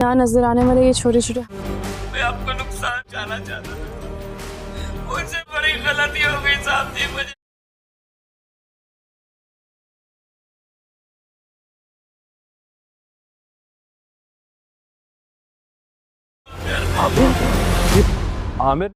यहाँ नजर आने वाले ये छोटे छोटे मैं आपको नुकसान जाना चाहता था, मुझसे बड़ी गलती हो गई साहब जी। मुझे आमिर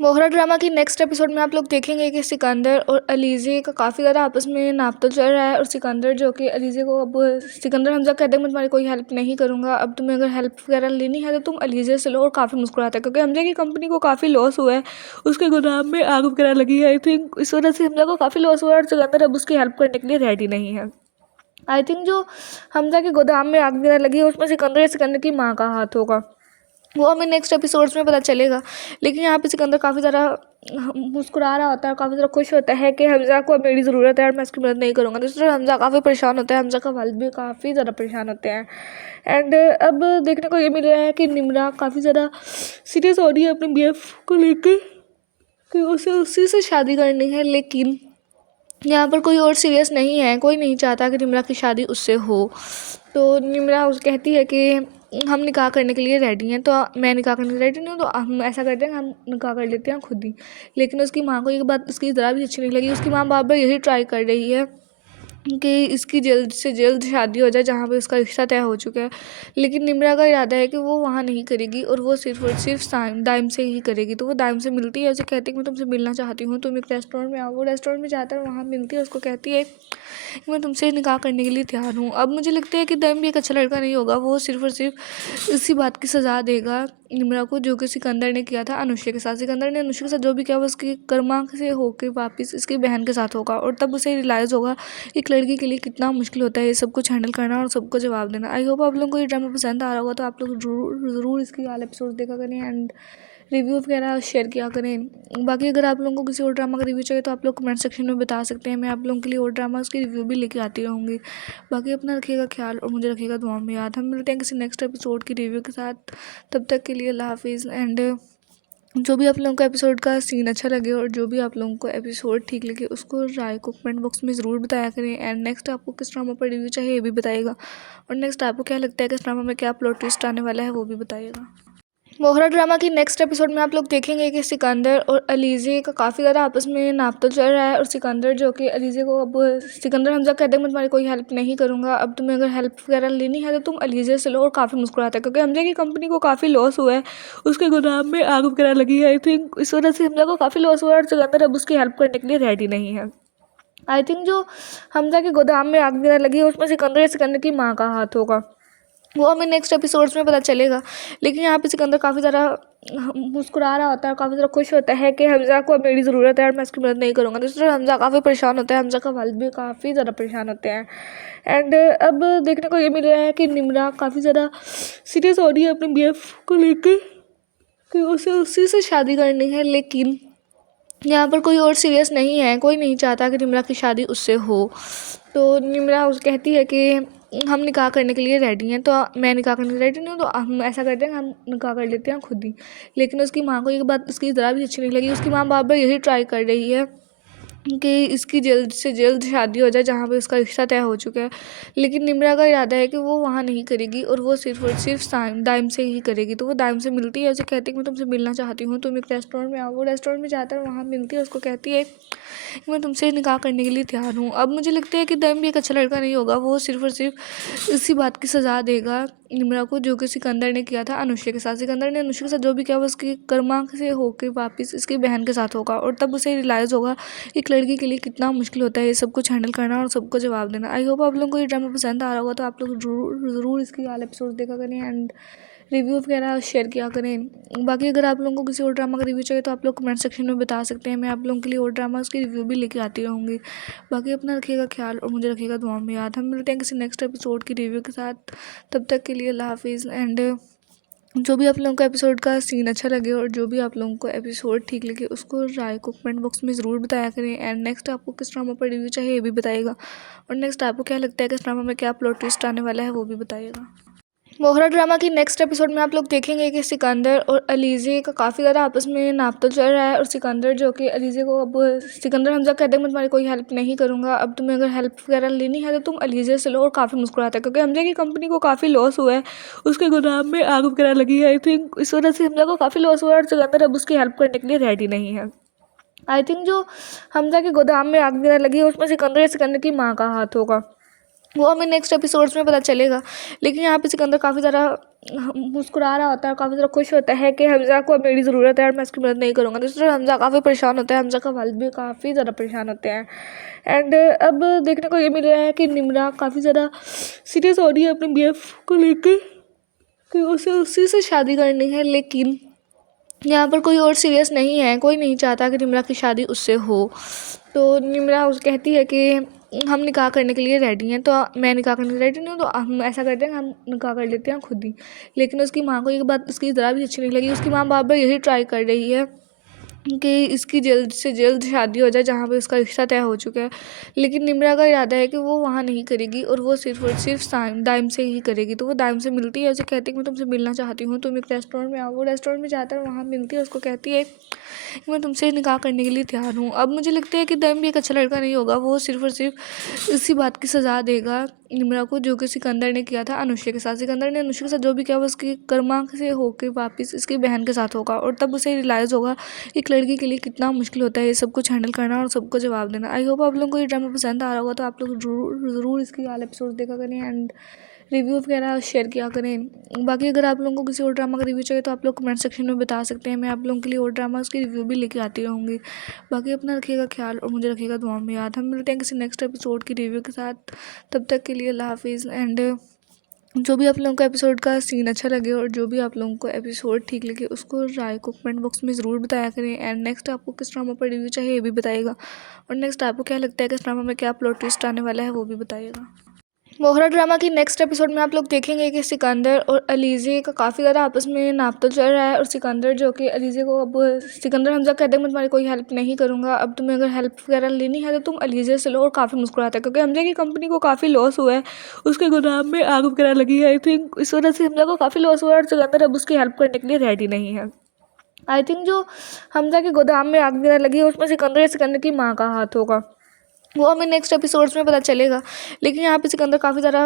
मोहरा ड्रामा की नेक्स्ट एपिसोड में आप लोग देखेंगे कि सिकंदर और अलीज़े का काफ़ी ज़्यादा आपस में नापतोल चल रहा है। और सिकंदर जो कि अलीज़े को अब सिकंदर हमजा कहते हैं मैं तुम्हारी कोई हेल्प नहीं करूँगा, अब तुम्हें अगर हेल्प वगैरह लेनी है तो तुम अलीज़े से लो। और काफ़ी मुस्कुराता है क्योंकि हमजा की कंपनी को काफ़ी लॉस हुआ है, उसके गोदाम में आग वगैरह लगी है। आई थिंक इस वजह से हमजा को काफ़ी लॉस हुआ है और सिकंदर अब उसकी हेल्प करने के लिए रेडी नहीं है। आई थिंक जो हमजा के गोदाम में आग वगैरह लगी है उसमें सिकंदर की माँ का हाथ होगा, वो हमें नेक्स्ट एपिसोड्स में पता चलेगा। लेकिन यहाँ पे सिकंदर काफ़ी ज़्यादा मुस्कुरा रहा होता है, काफ़ी ज़्यादा खुश होता है कि हमजा को अब मेरी ज़रूरत है और मैं उसकी मदद नहीं करूँगा। दूसरी तरफ हमजा काफ़ी परेशान होता है, हमजा का वालिद भी काफ़ी ज़्यादा परेशान होते हैं। एंड अब देखने को ये मिल रहा है कि निम्रा काफ़ी ज़्यादा सीरियस हो रही है अपने BF को लेकर कि उसे उसी से शादी करनी है। लेकिन यहाँ पर कोई और सीरियस नहीं है, कोई नहीं चाहता कि निम्रा की शादी उससे हो। तो निम्रा उस कहती है कि हम निकाह करने के लिए रेडी हैं, तो मैं निकाह करने के लिए रेडी नहीं हूँ, तो हम ऐसा करते हैं हम निकाह कर लेते हैं खुद ही। लेकिन उसकी माँ को ये बात उसकी ज़रा भी अच्छी नहीं लगी। उसकी माँ बार बार यही ट्राई कर रही है कि इसकी जल्द से जल्द शादी हो जाए जहाँ पे उसका रिश्ता तय हो चुका है। लेकिन निम्रा का इरादा है कि वो वहाँ नहीं करेगी और वो सिर्फ और सिर्फ दाइम से ही करेगी। तो वो दाइम से मिलती है, उसे कहती है कि मैं तुमसे मिलना चाहती हूँ, तुम एक रेस्टोरेंट में आओ। वो रेस्टोरेंट में जाता है, वहाँ मिलती है, उसको कहती है कि मैं तुमसे निकाह करने के लिए तैयार हूँ। अब मुझे लगता है कि दाइम भी एक अच्छा लड़का नहीं होगा, वो सिर्फ और सिर्फ इसी बात की सज़ा देगा निम्रा को जो कि सिकंदर ने किया था अनुष्का के साथ। सिकंदर ने अनुष्का के साथ जो भी किया वो उसकी कर्मा से होकर वापस इसकी बहन के साथ होगा। और तब उसे रियलाइज़ होगा एक लड़की के लिए कितना मुश्किल होता है ये सब कुछ हैंडल करना और सबको जवाब देना। आई होप आप लोगों को ये ड्रामा पसंद आ रहा होगा, तो आप लोग ज़रूर इसकी वाले एपिसोड देखा करें एंड रिव्यू वगैरह शेयर किया करें। बाकी अगर आप लोगों को किसी और ड्रामा का रिव्यू चाहिए तो आप लोग कमेंट सेक्शन में बता सकते हैं, मैं आप लोगों के लिए और ड्रामा उसकी रिव्यू भी लेके आती रहूँगी। बाकी अपना रखिएगा ख्याल और मुझे रखिएगा दुआ में याद। हम मिलते हैं किसी नेक्स्ट एपिसोड की रिव्यू के साथ, तब तक के लिए अल्लाह हाफिज़। एंड जो भी आप लोगों को एपिसोड का सीन अच्छा लगे और जो भी आप लोगों को एपिसोड ठीक लगे उसको राय को कमेंट बॉक्स में ज़रूर बताया करें। एंड नेक्स्ट आपको किस ड्रामा पर रिव्यू चाहिए ये भी बताइएगा, और नेक्स्ट आपको क्या लगता है कि इस ड्रामा में क्या प्लॉट ट्विस्ट आने वाला है वो भी बताइएगा। मोहरा ड्रामा की नेक्स्ट एपिसोड में आप लोग देखेंगे कि सिकंदर और अलीज़े का काफ़ी ज़्यादा आपस में नापतोल चल रहा है। और सिकंदर जो कि अलीज़े को अब सिकंदर हमजा कहते हैं मैं तुम्हारी कोई हेल्प नहीं करूँगा, अब तुम्हें अगर हेल्प वगैरह लेनी है तो तुम अलीज़े से लो। और काफ़ी मुस्कुराता है क्योंकि हमजा की कंपनी को काफ़ी लॉस हुआ है, उसके गोदाम में आग वगैरह लगी है। आई थिंक इस वजह से हमजा को काफ़ी लॉस हुआ है और सिकंदर अब उसकी हेल्प करने के लिए रेडी नहीं है। आई थिंक जो हमजा के गोदाम में आग वगैरह लगी है उसमें सिकंदर की माँ का हाथ होगा, वो हमें नेक्स्ट एपिसोड्स में पता चलेगा। लेकिन यहाँ पे सिकंदर काफ़ी ज़्यादा मुस्कुरा रहा होता है, काफ़ी ज़्यादा खुश होता है कि हमजा को अब मेरी ज़रूरत है और मैं उसकी मदद नहीं करूँगा। दूसरी तरफ हमजा काफ़ी परेशान होता है, हमजा का वालिद भी काफ़ी ज़्यादा परेशान होते हैं। एंड अब देखने को ये मिल रहा है कि निम्रा काफ़ी ज़्यादा सीरियस हो रही है अपने BF को लेकर कि उसे उसी से शादी करनी है। लेकिन यहाँ पर कोई और सीरियस नहीं है, कोई नहीं चाहता कि निम्रा की शादी उससे हो। तो निम्रा उस कहती है कि हम निकाह करने के लिए रेडी हैं, तो मैं निकाह करने के लिए रेडी नहीं हूँ, तो हम ऐसा करते हैं हम निकाह कर लेते हैं खुद ही। लेकिन उसकी माँ को ये बात उसकी ज़रा भी अच्छी नहीं लगी। उसकी माँ बार बार यही ट्राई कर रही है कि इसकी जल्द से जल्द शादी हो जाए जहाँ पे उसका रिश्ता तय हो चुका है। लेकिन निम्रा का इरादा है कि वो वहाँ नहीं करेगी और वो सिर्फ और सिर्फ दाइम से ही करेगी। तो वो दाइम से मिलती है, उसे कहती है कि मैं तुमसे मिलना चाहती हूँ, तुम एक रेस्टोरेंट में आओ। वो रेस्टोरेंट में जाता है, वहाँ मिलती है, उसको कहती है कि मैं तुमसे निकाह करने के लिए तैयार हूँ। अब मुझे लगता है कि दाइम भी एक अच्छा लड़का नहीं होगा, वो सिर्फ और सिर्फ इसी बात की सज़ा देगा निम्रा को जो कि सिकंदर ने किया था अनुष्का के साथ। सिकंदर ने अनुष्का के साथ जो भी किया वो उसकी कर्मा से होकर वापस इसकी बहन के साथ होगा। और तब उसे रियलाइज़ होगा एक लड़की के लिए कितना मुश्किल होता है ये सब कुछ हैंडल करना और सबको जवाब देना। आई होप आप लोगों को ये ड्रामा पसंद आ रहा होगा, तो आप लोग ज़रूर इसकी वाले एपिसोड देखा करें एंड रिव्यू वगैरह शेयर किया करें। बाकी अगर आप लोगों को किसी और ड्रामा का रिव्यू चाहिए तो आप लोग कमेंट सेक्शन में बता सकते हैं, मैं आप लोगों के लिए और ड्रामा उसकी रिव्यू भी लेके आती रहूँगी। बाकी अपना रखिएगा ख्याल और मुझे रखिएगा दुआ में याद। हम मिलते हैं किसी नेक्स्ट एपिसोड की रिव्यू के साथ, तब तक के लिए अल्लाह हाफिज़। एंड जो भी आप लोगों को एपिसोड का सीन अच्छा लगे और जो भी आप लोगों को एपिसोड ठीक लगे उसको राय को कमेंट बॉक्स में ज़रूर बताया करें। एंड नेक्स्ट आपको किस ड्रामा पर रिव्यू चाहिए ये भी बताइएगा, और नेक्स्ट आपको क्या लगता है कि इस ड्रामा में क्या प्लॉट ट्विस्ट आने वाला है वो भी बताइएगा। मोहरा ड्रामा की नेक्स्ट एपिसोड में आप लोग देखेंगे कि सिकंदर और अलीज़े का काफ़ी ज़्यादा आपस में नापतोल चल रहा है और सिकंदर जो कि अलीज़े को अब सिकंदर हमजा कहते हैं मैं तुम्हारी कोई हेल्प नहीं करूँगा, अब तुम्हें अगर हेल्प वगैरह लेनी है तो तुम अलीज़े से लो। और काफ़ी मुस्कुराता है क्योंकि हमजा की कंपनी को काफ़ी लॉस हुआ है, उसके गोदाम में आग वगैरह लगी है। आई थिंक इस वजह से हमजा को काफ़ी लॉस हुआ है और सिकंदर अब उसकी हेल्प करने के लिए रेडी नहीं है। आई थिंक जो हमजा के गोदाम में आग वगैरह लगी है उसमें सिकंदर या सिकंदर की माँ का हाथ होगा, वो हमें नेक्स्ट एपिसोड्स में पता चलेगा। लेकिन यहाँ पे सिकंदर काफ़ी ज़्यादा मुस्कुरा रहा होता है, काफ़ी ज़्यादा खुश होता है कि हमजा को अब मेरी ज़रूरत है और मैं इसकी मदद नहीं करूँगा। दूसरी तरफ हमजा काफ़ी परेशान होता है, हमजा का वालिद भी काफ़ी ज़्यादा परेशान होते हैं। एंड अब देखने को ये मिल रहा है कि निम्रा काफ़ी ज़्यादा सीरियस हो रही है अपने BF को लेकर कि उसे उसी से शादी करनी है। लेकिन यहाँ पर कोई और सीरियस नहीं है, कोई नहीं चाहता कि निम्रा की शादी उससे हो। तो निम्रा उस कहती है कि हम निकाह करने के लिए रेडी हैं, तो मैं निकाह करने के लिए रेडी नहीं हूँ, तो हम ऐसा करते हैं हम निकाह कर लेते हैं खुद ही। लेकिन उसकी माँ को ये बात उसकी ज़रा भी अच्छी नहीं लगी। उसकी माँ बार बार यही ट्राई कर रही है कि इसकी जल्द से जल्द शादी हो जाए जहाँ पे उसका रिश्ता तय हो चुका है। लेकिन निम्रा का इरादा है कि वो वहाँ नहीं करेगी और वो सिर्फ और सिर्फ दाइम से ही करेगी। तो वो दाइम से मिलती है, उसे कहती है कि मैं तुमसे मिलना चाहती हूँ, तुम एक रेस्टोरेंट में आओ। वो रेस्टोरेंट में जाता है, वहाँ मिलती है, उसको कहती है कि मैं तुमसे निकाह करने के लिए तैयार हूँ। अब मुझे लगता है कि दाइम भी एक अच्छा लड़का नहीं होगा, वो सिर्फ और सिर्फ इसी बात की सज़ा देगा निम्रा को जो कि सिकंदर ने किया था अनुष्का के साथ। सिकंदर ने अनुष्का के साथ जो भी किया वो उसकी कर्मा से होकर वापस इसकी बहन के साथ होगा और तब उसे रियलाइज़ होगा एक लड़की के लिए कितना मुश्किल होता है ये सब कुछ हैंडल करना और सबको जवाब देना। आई होप आप लोगों को ये ड्रामा पसंद आ रहा होगा, तो आप लोग ज़रूर इसकी वाले एपिसोड देखा करें एंड रिव्यू वगैरह शेयर किया करें। बाकी अगर आप लोगों को किसी और ड्रामा का रिव्यू चाहिए तो आप लोग कमेंट सेक्शन में बता सकते हैं, मैं आप लोगों के लिए और ड्रामा उसकी रिव्यू भी लेके आती रहूँगी। बाकी अपना रखिएगा ख्याल और मुझे रखिएगा दुआ में याद। हम मिलते हैं किसी नेक्स्ट एपिसोड की रिव्यू के साथ, तब तक के लिए अल्लाह हाफिज़। एंड जो भी आप लोगों को एपिसोड का सीन अच्छा लगे और जो भी आप लोगों को एपिसोड ठीक लगे उसको राय को कमेंट बॉक्स में ज़रूर बताया करें। एंड नेक्स्ट आपको किस ड्रामा पर रिव्यू चाहिए ये भी बताइएगा, और नेक्स्ट आपको क्या लगता है कि इस ड्रामा में क्या प्लॉट ट्विस्ट आने वाला है वो भी बताइएगा। मोहरा ड्रामा की नेक्स्ट एपिसोड में आप लोग देखेंगे कि सिकंदर और अलीज़े का काफ़ी ज़्यादा आपस में नापतोल चल रहा है और सिकंदर जो कि अलीज़े को अब सिकंदर हमजा कहते हैं मैं तुम्हारी कोई हेल्प नहीं करूँगा, अब तुम्हें अगर हेल्प वगैरह लेनी है तो तुम अलीज़े से लो। और काफ़ी मुस्कुराता है क्योंकि हमजा की कंपनी को काफ़ी लॉस हुआ है, उसके गोदाम में आग वगैरह लगी है। आई थिंक इस वजह से हमजा को काफ़ी लॉस हुआ है और सिकंदर अब उसकी हेल्प करने के लिए रेडी नहीं है। आई थिंक जो हमजा के गोदाम में आग वगैरह लगी है उसमें सिकंदर या सिकंदर की माँ का हाथ होगा, वो हमें नेक्स्ट एपिसोड्स में पता चलेगा। लेकिन यहाँ पे सिकंदर काफ़ी ज़्यादा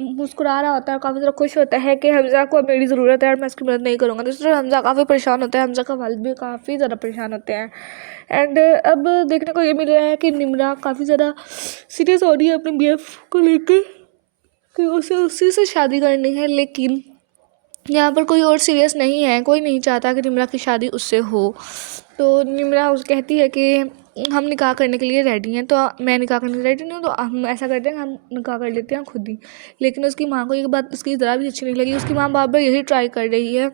मुस्कुरा रहा होता है, काफ़ी ज़्यादा खुश होता है कि हमजा को अब मेरी ज़रूरत है और मैं इसकी मदद नहीं करूँगा। दूसरी तरफ हमजा काफ़ी परेशान होता है, हमजा का वालिद भी काफ़ी ज़्यादा परेशान होते हैं। एंड अब देखने को ये मिल रहा है कि निम्रा काफ़ी ज़्यादा सीरियस हो रही है अपने BF को लेकर कि उसे उसी से शादी करनी है। लेकिन यहाँ पर कोई और सीरियस नहीं है, कोई नहीं चाहता कि निम्रा की शादी उससे हो। तो निम्रा उस कहती है कि हम निकाह करने के लिए रेडी हैं, तो मैं निकाह करने के लिए रेडी नहीं हूँ, तो हम ऐसा करते हैं हम निकाह कर लेते हैं खुद ही। लेकिन उसकी माँ को ये बात उसकी ज़रा भी अच्छी नहीं लगी। उसकी माँ बार बार यही ट्राई कर रही है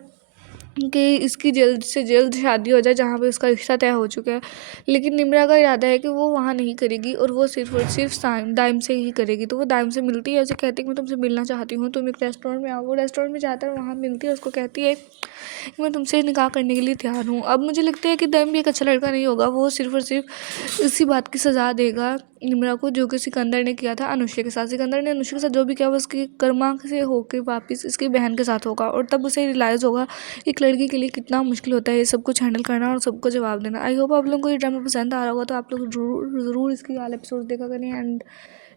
कि इसकी जल्द से जल्द शादी हो जाए जहाँ पे उसका रिश्ता तय हो चुका है। लेकिन निम्रा का इरादा है कि वो वहाँ नहीं करेगी और वो सिर्फ और सिर्फ दाइम से ही करेगी। तो वो दाइम से मिलती है, उसे कहती है कि मैं तुमसे मिलना चाहती हूँ, तुम एक रेस्टोरेंट में आओ। वो रेस्टोरेंट में जाता है, वहाँ मिलती है, उसको कहती है कि मैं तुमसे निकाह करने के लिए तैयार हूँ। अब मुझे लगता है कि दाइम भी एक अच्छा लड़का नहीं होगा, वो सिर्फ और सिर्फ इसी बात की सज़ा देगा निम्रा को जो कि सिकंदर ने किया था अनुष्का के साथ। सिकंदर ने अनुष्का के साथ जो भी किया वो उसकी कर्मा से होकर वापस इसकी बहन के साथ होगा और तब उसे रियलाइज़ होगा एक लड़की के लिए कितना मुश्किल होता है ये सब कुछ हैंडल करना और सबको जवाब देना। आई होप आप लोगों को ये ड्रामा पसंद आ रहा होगा, तो आप लोग ज़रूर इसकी वाले एपिसोड देखा करें एंड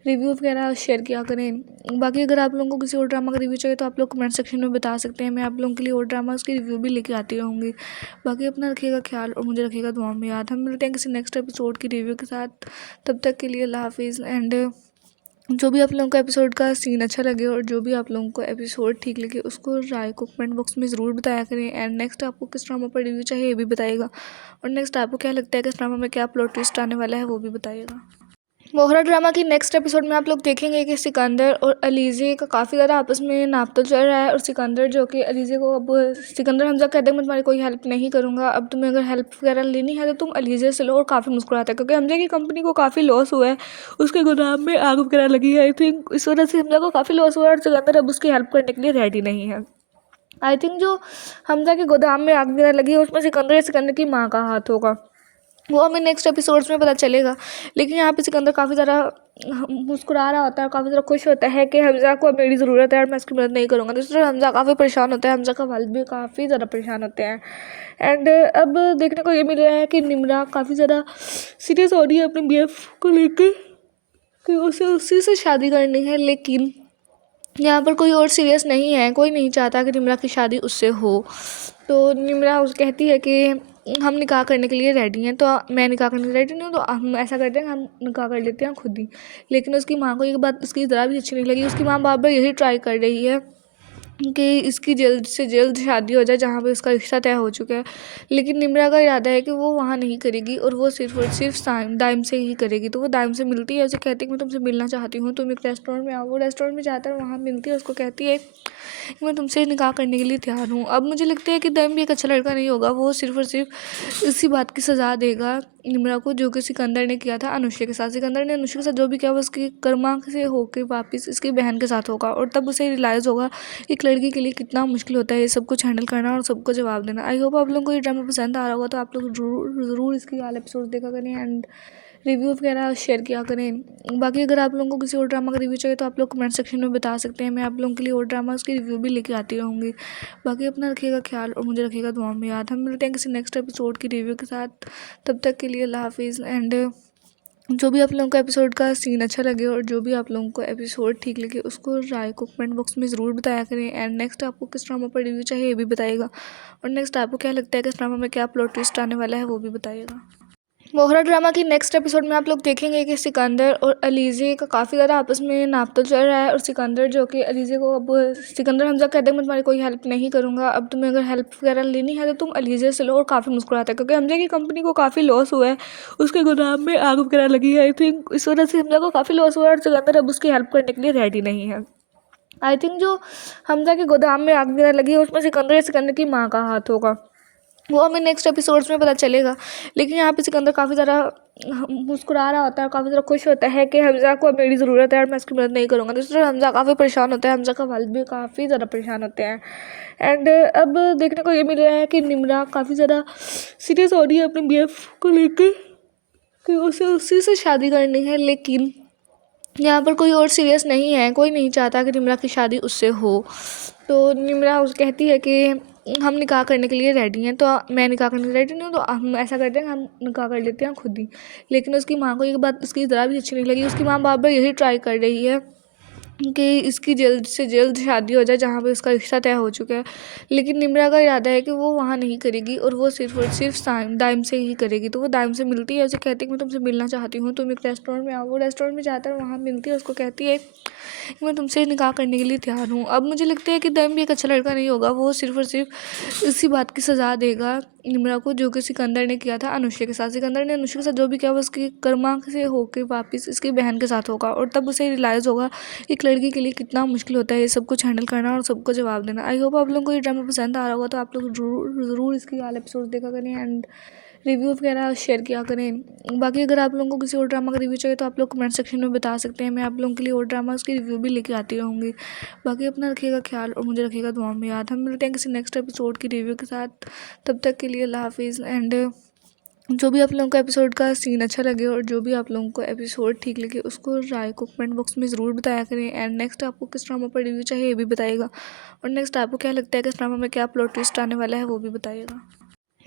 रिव्यू वगैरह शेयर किया करें। बाकी अगर आप लोगों को किसी और ड्रामा का रिव्यू चाहिए तो आप लोग कमेंट सेक्शन में बता सकते हैं, मैं आप लोगों के लिए और ड्रामा उसकी रिव्यू भी लेके आती रहूँगी। बाकी अपना रखिएगा ख्याल और मुझे रखिएगा दुआ में याद। हम मिलते हैं किसी नेक्स्ट एपिसोड की रिव्यू के साथ, तब तक के लिए अल्लाह हाफिज़। एंड जो भी आप लोगों को एपिसोड का सीन अच्छा लगे और जो भी आप लोगों को एपिसोड ठीक लगे उसको राय को कमेंट बॉक्स में ज़रूर बताया करें। एंड नेक्स्ट आपको किस ड्रामा पर रिव्यू चाहिए ये भी बताइएगा, और नेक्स्ट आपको क्या लगता है कि इस ड्रामा में क्या प्लॉट ट्विस्ट आने वाला है वो भी बताइएगा। मोहरा ड्रामा की नेक्स्ट एपिसोड में आप लोग देखेंगे कि सिकंदर और अलीज़े का काफ़ी ज़्यादा आपस में नापतोल चल रहा है और सिकंदर जो कि अलीज़े को अब सिकंदर हमजा कहते हैं मैं तुम्हारी कोई हेल्प नहीं करूँगा, अब तुम्हें अगर हेल्प वगैरह लेनी है तो तुम अलीज़े से लो। और काफ़ी मुस्कुराता है क्योंकि हमजा की कंपनी को काफ़ी लॉस हुआ है, उसके गोदाम में आग वगैरह लगी है। आई थिंक इस वजह से हमजा को काफ़ी लॉस हुआ है और सिकंदर अब उसकी हेल्प करने के लिए रेडी नहीं है। आई थिंक जो हमजा के गोदाम में आग वगैरह लगी है उसमें सिकंदर या सिकंदर की माँ का हाथ होगा, वो हमें नेक्स्ट एपिसोड्स में पता चलेगा। लेकिन यहाँ पे सिकंदर काफ़ी ज़्यादा मुस्कुरा रहा होता है, काफ़ी ज़्यादा खुश होता है कि हमज़ा को अब मेरी ज़रूरत है और मैं उसकी मदद नहीं करूँगा। दूसरी तरफ हमज़ा काफ़ी परेशान होता है, हमज़ा का वालिद भी काफ़ी ज़्यादा परेशान होते हैं। एंड अब देखने को ये मिल रहा है कि निम्रा काफ़ी ज़्यादा सीरियस हो रही है अपने बीएफ को लेकर कि उसे उसी से शादी करनी है, लेकिन यहाँ पर कोई और सीरियस नहीं है, कोई नहीं चाहता कि निम्रा की शादी उससे हो। तो निम्रा उस कहती है कि हम निकाह करने के लिए रेडी हैं, तो मैं निकाह करने के लिए रेडी नहीं हूँ, तो हम ऐसा करते हैं, हम निकाह कर लेते हैं खुद ही। लेकिन उसकी माँ को ये बात उसकी ज़रा भी अच्छी नहीं लगी। उसकी माँ बार बार यही ट्राई कर रही है कि इसकी जल्द से जल्द शादी हो जाए जहाँ पे उसका रिश्ता तय हो चुका है, लेकिन निम्रा का इरादा है कि वो वहाँ नहीं करेगी और वो सिर्फ और सिर्फ दाइम से ही करेगी। तो वो दाइम से मिलती है, उसे कहती है कि मैं तुमसे मिलना चाहती हूँ, तुम एक रेस्टोरेंट में आओ। वो रेस्टोरेंट में जाता है, वहाँ मिलती है, उसको कहती है कि मैं तुमसे निकाह करने के लिए तैयार हूँ। अब मुझे लगता है कि दाइम भी एक अच्छा लड़का नहीं होगा, वो सिर्फ और सिर्फ इसी बात की सज़ा देगा निम्रा को जो कि सिकंदर ने किया था अनुष्का के साथ। सिकंदर ने अनुष्का के साथ जो भी किया वो उसकी कर्मा से होकर वापस इसकी बहन के साथ होगा, और तब उसे रियलाइज़ होगा एक लड़की के लिए कितना मुश्किल होता है ये सब कुछ हैंडल करना और सबको जवाब देना। आई होप आप लोगों को ये ड्रामा पसंद आ रहा होगा, तो आप लोग ज़रूर इसकी वाला एपिसोड देखा करें एंड रिव्यू वगैरह शेयर किया करें। बाकी अगर आप लोगों को किसी और ड्रामा का रिव्यू चाहिए तो आप लोग कमेंट सेक्शन में बता सकते हैं, मैं आप लोगों के लिए और ड्रामा उसकी रिव्यू भी लेके आती रहूँगी। बाकी अपना रखिएगा ख्याल और मुझे रखिएगा दुआ में याद। हम मिलते हैं किसी नेक्स्ट एपिसोड की रिव्यू के साथ, तब तक के लिए अल्लाह हाफिज़। एंड जो भी आप लोगों को एपिसोड का सीन अच्छा लगे और जो भी आप लोगों को एपिसोड ठीक लगे उसको राय को कमेंट बॉक्स में ज़रूर बताया करें। एंड नेक्स्ट आपको किस ड्रामा पर रिव्यू चाहिए ये भी बताइएगा, और नेक्स्ट आपको क्या लगता है कि इस ड्रामा में क्या प्लॉट ट्विस्ट आने वाला है वो भी बताइएगा। मोहरा ड्रामा की नेक्स्ट एपिसोड में आप लोग देखेंगे कि सिकंदर और अलीज़े का काफ़ी ज़्यादा आपस में नापतोल चल रहा है, और सिकंदर जो कि अलीज़े को अब सिकंदर हमज़ा कहते हैं मैं तुम्हारी कोई हेल्प नहीं करूँगा, अब तुम्हें अगर हेल्प वगैरह लेनी है तो तुम अलीज़े से लो। और काफ़ी मुस्कुराता है क्योंकि हमज़ा की कंपनी को काफ़ी लॉस हुआ है, उसके गोदाम में आग वगैरह लगी है। आई थिंक इस वजह से हमज़ा को काफ़ी लॉस हुआ है और सिकंदर अब उसकी हेल्प करने के लिए रेडी नहीं है। आई थिंक जो हमज़ा के गोदाम में आग वगैरह लगी है उसमें सिकंदर की माँ का हाथ होगा, वो हमें नेक्स्ट एपिसोड्स में पता चलेगा। लेकिन यहाँ पे सिकंदर काफ़ी ज़्यादा मुस्कुरा रहा होता है, काफ़ी ज़्यादा खुश होता है कि हमज़ा को अब मेरी ज़रूरत है और मैं उसकी मदद नहीं करूँगा। दूसरी तरफ हमज़ा काफ़ी परेशान होता है, हमज़ा का वालिद भी काफ़ी ज़्यादा परेशान होते हैं। एंड अब देखने को ये मिल रहा है कि निम्रा काफ़ी ज़्यादा सीरियस हो रही है अपने बीएफ को लेकर कि उसे उसी से शादी करनी है, लेकिन यहाँ पर कोई और सीरियस नहीं है, कोई नहीं चाहता कि निम्रा की शादी उससे हो। तो निम्रा उस कहती है कि हम निकाह करने के लिए रेडी हैं, तो मैं निकाह करने के लिए रेडी नहीं हूँ, तो हम ऐसा करते हैं, हम निकाह कर लेते हैं खुद ही। लेकिन उसकी माँ को ये बात उसकी ज़रा भी अच्छी नहीं लगी। उसकी माँ बार बार यही ट्राई कर रही है कि इसकी जल्द से जल्द शादी हो जाए जहाँ पे उसका रिश्ता तय हो चुका है, लेकिन निम्रा का इरादा है कि वो वहाँ नहीं करेगी और वो सिर्फ और सिर्फ दाइम से ही करेगी। तो वो दाइम से मिलती है, उसे कहती है कि मैं तुमसे मिलना चाहती हूँ, तुम एक रेस्टोरेंट में आओ। वो रेस्टोरेंट में जाता है, वहाँ मिलती है, उसको कहती है कि मैं तुमसे निकाह करने के लिए तैयार हूँ। अब मुझे लगता है कि दाइम भी एक अच्छा लड़का नहीं होगा, वो सिर्फ और सिर्फ इसी बात की सज़ा देगा निम्रा को जो कि सिकंदर ने किया था अनुष्का के साथ। सिकंदर ने अनुष्का के साथ जो भी किया वो उसकी कर्मा से होकर वापस इसकी बहन के साथ होगा, और तब उसे रियलाइज़ होगा एक लड़की के लिए कितना मुश्किल होता है ये सब कुछ हैंडल करना और सबको जवाब देना। आई होप आप लोगों को ये ड्रामा पसंद आ रहा होगा, तो आप लोग ज़रूर इसकी वाला एपिसोड देखा करें एंड रिव्यू वगैरह शेयर किया करें। बाकी अगर आप लोगों को किसी और ड्रामा का रिव्यू चाहिए तो आप लोग कमेंट सेक्शन में बता सकते हैं, मैं आप लोगों के लिए और ड्रामा उसकी रिव्यू भी लेके आती रहूँगी। बाकी अपना रखिएगा ख्याल और मुझे रखिएगा दुआ में याद। हम मिलते हैं किसी नेक्स्ट एपिसोड की रिव्यू के साथ, तब तक के लिए अल्लाह हाफिज़। एंड जो भी आप लोगों को एपिसोड का सीन अच्छा लगे और जो भी आप लोगों को एपिसोड ठीक लगे उसको राय को कमेंट बॉक्स में ज़रूर बताया करें। एंड नेक्स्ट आपको किस ड्रामा पर रिव्यू चाहिए ये भी बताइएगा, और नेक्स्ट आपको क्या लगता है कि इस ड्रामा में क्या प्लॉट ट्विस्ट आने वाला है वो भी बताइएगा।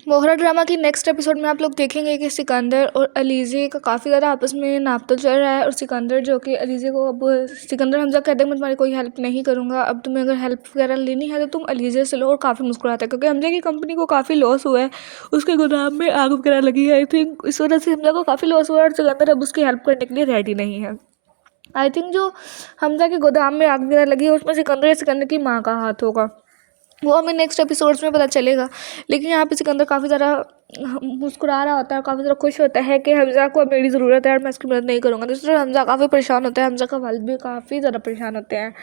मोहरा ड्रामा की नेक्स्ट एपिसोड में आप लोग देखेंगे कि सिकंदर और अलीज़े का काफ़ी ज़्यादा आपस में नापतोल चल रहा है, और सिकंदर जो कि अलीज़े को अब सिकंदर हमज़ा कहते हैं मैं तुम्हारी कोई हेल्प नहीं करूँगा, अब तुम्हें अगर हेल्प वगैरह लेनी है तो तुम अलीज़े से लो। और काफ़ी मुस्कुराता है क्योंकि हमज़ा की कंपनी को काफ़ी लॉस हुआ है, उसके गोदाम में आग वगैरह लगी है। आई थिंक इस वजह से हमज़ा को काफ़ी लॉस हुआ है और सिकंदर अब उसकी हेल्प करने के लिए रेडी नहीं है। आई थिंक जो हमज़ा के गोदाम में आग वगैरह लगी है उसमें सिकंदर की माँ का हाथ होगा, वो हमें नेक्स्ट एपिसोड्स में पता चलेगा। लेकिन यहाँ पे सिकंदर काफ़ी ज़्यादा मुस्कुरा रहा होता है, काफ़ी ज़्यादा खुश होता है कि हमज़ा को अब मेरी ज़रूरत है और मैं उसकी मदद नहीं करूँगा। दूसरी तरफ हमज़ा काफ़ी परेशान होता है, हमज़ा का वालिद भी काफ़ी ज़्यादा परेशान होते हैं।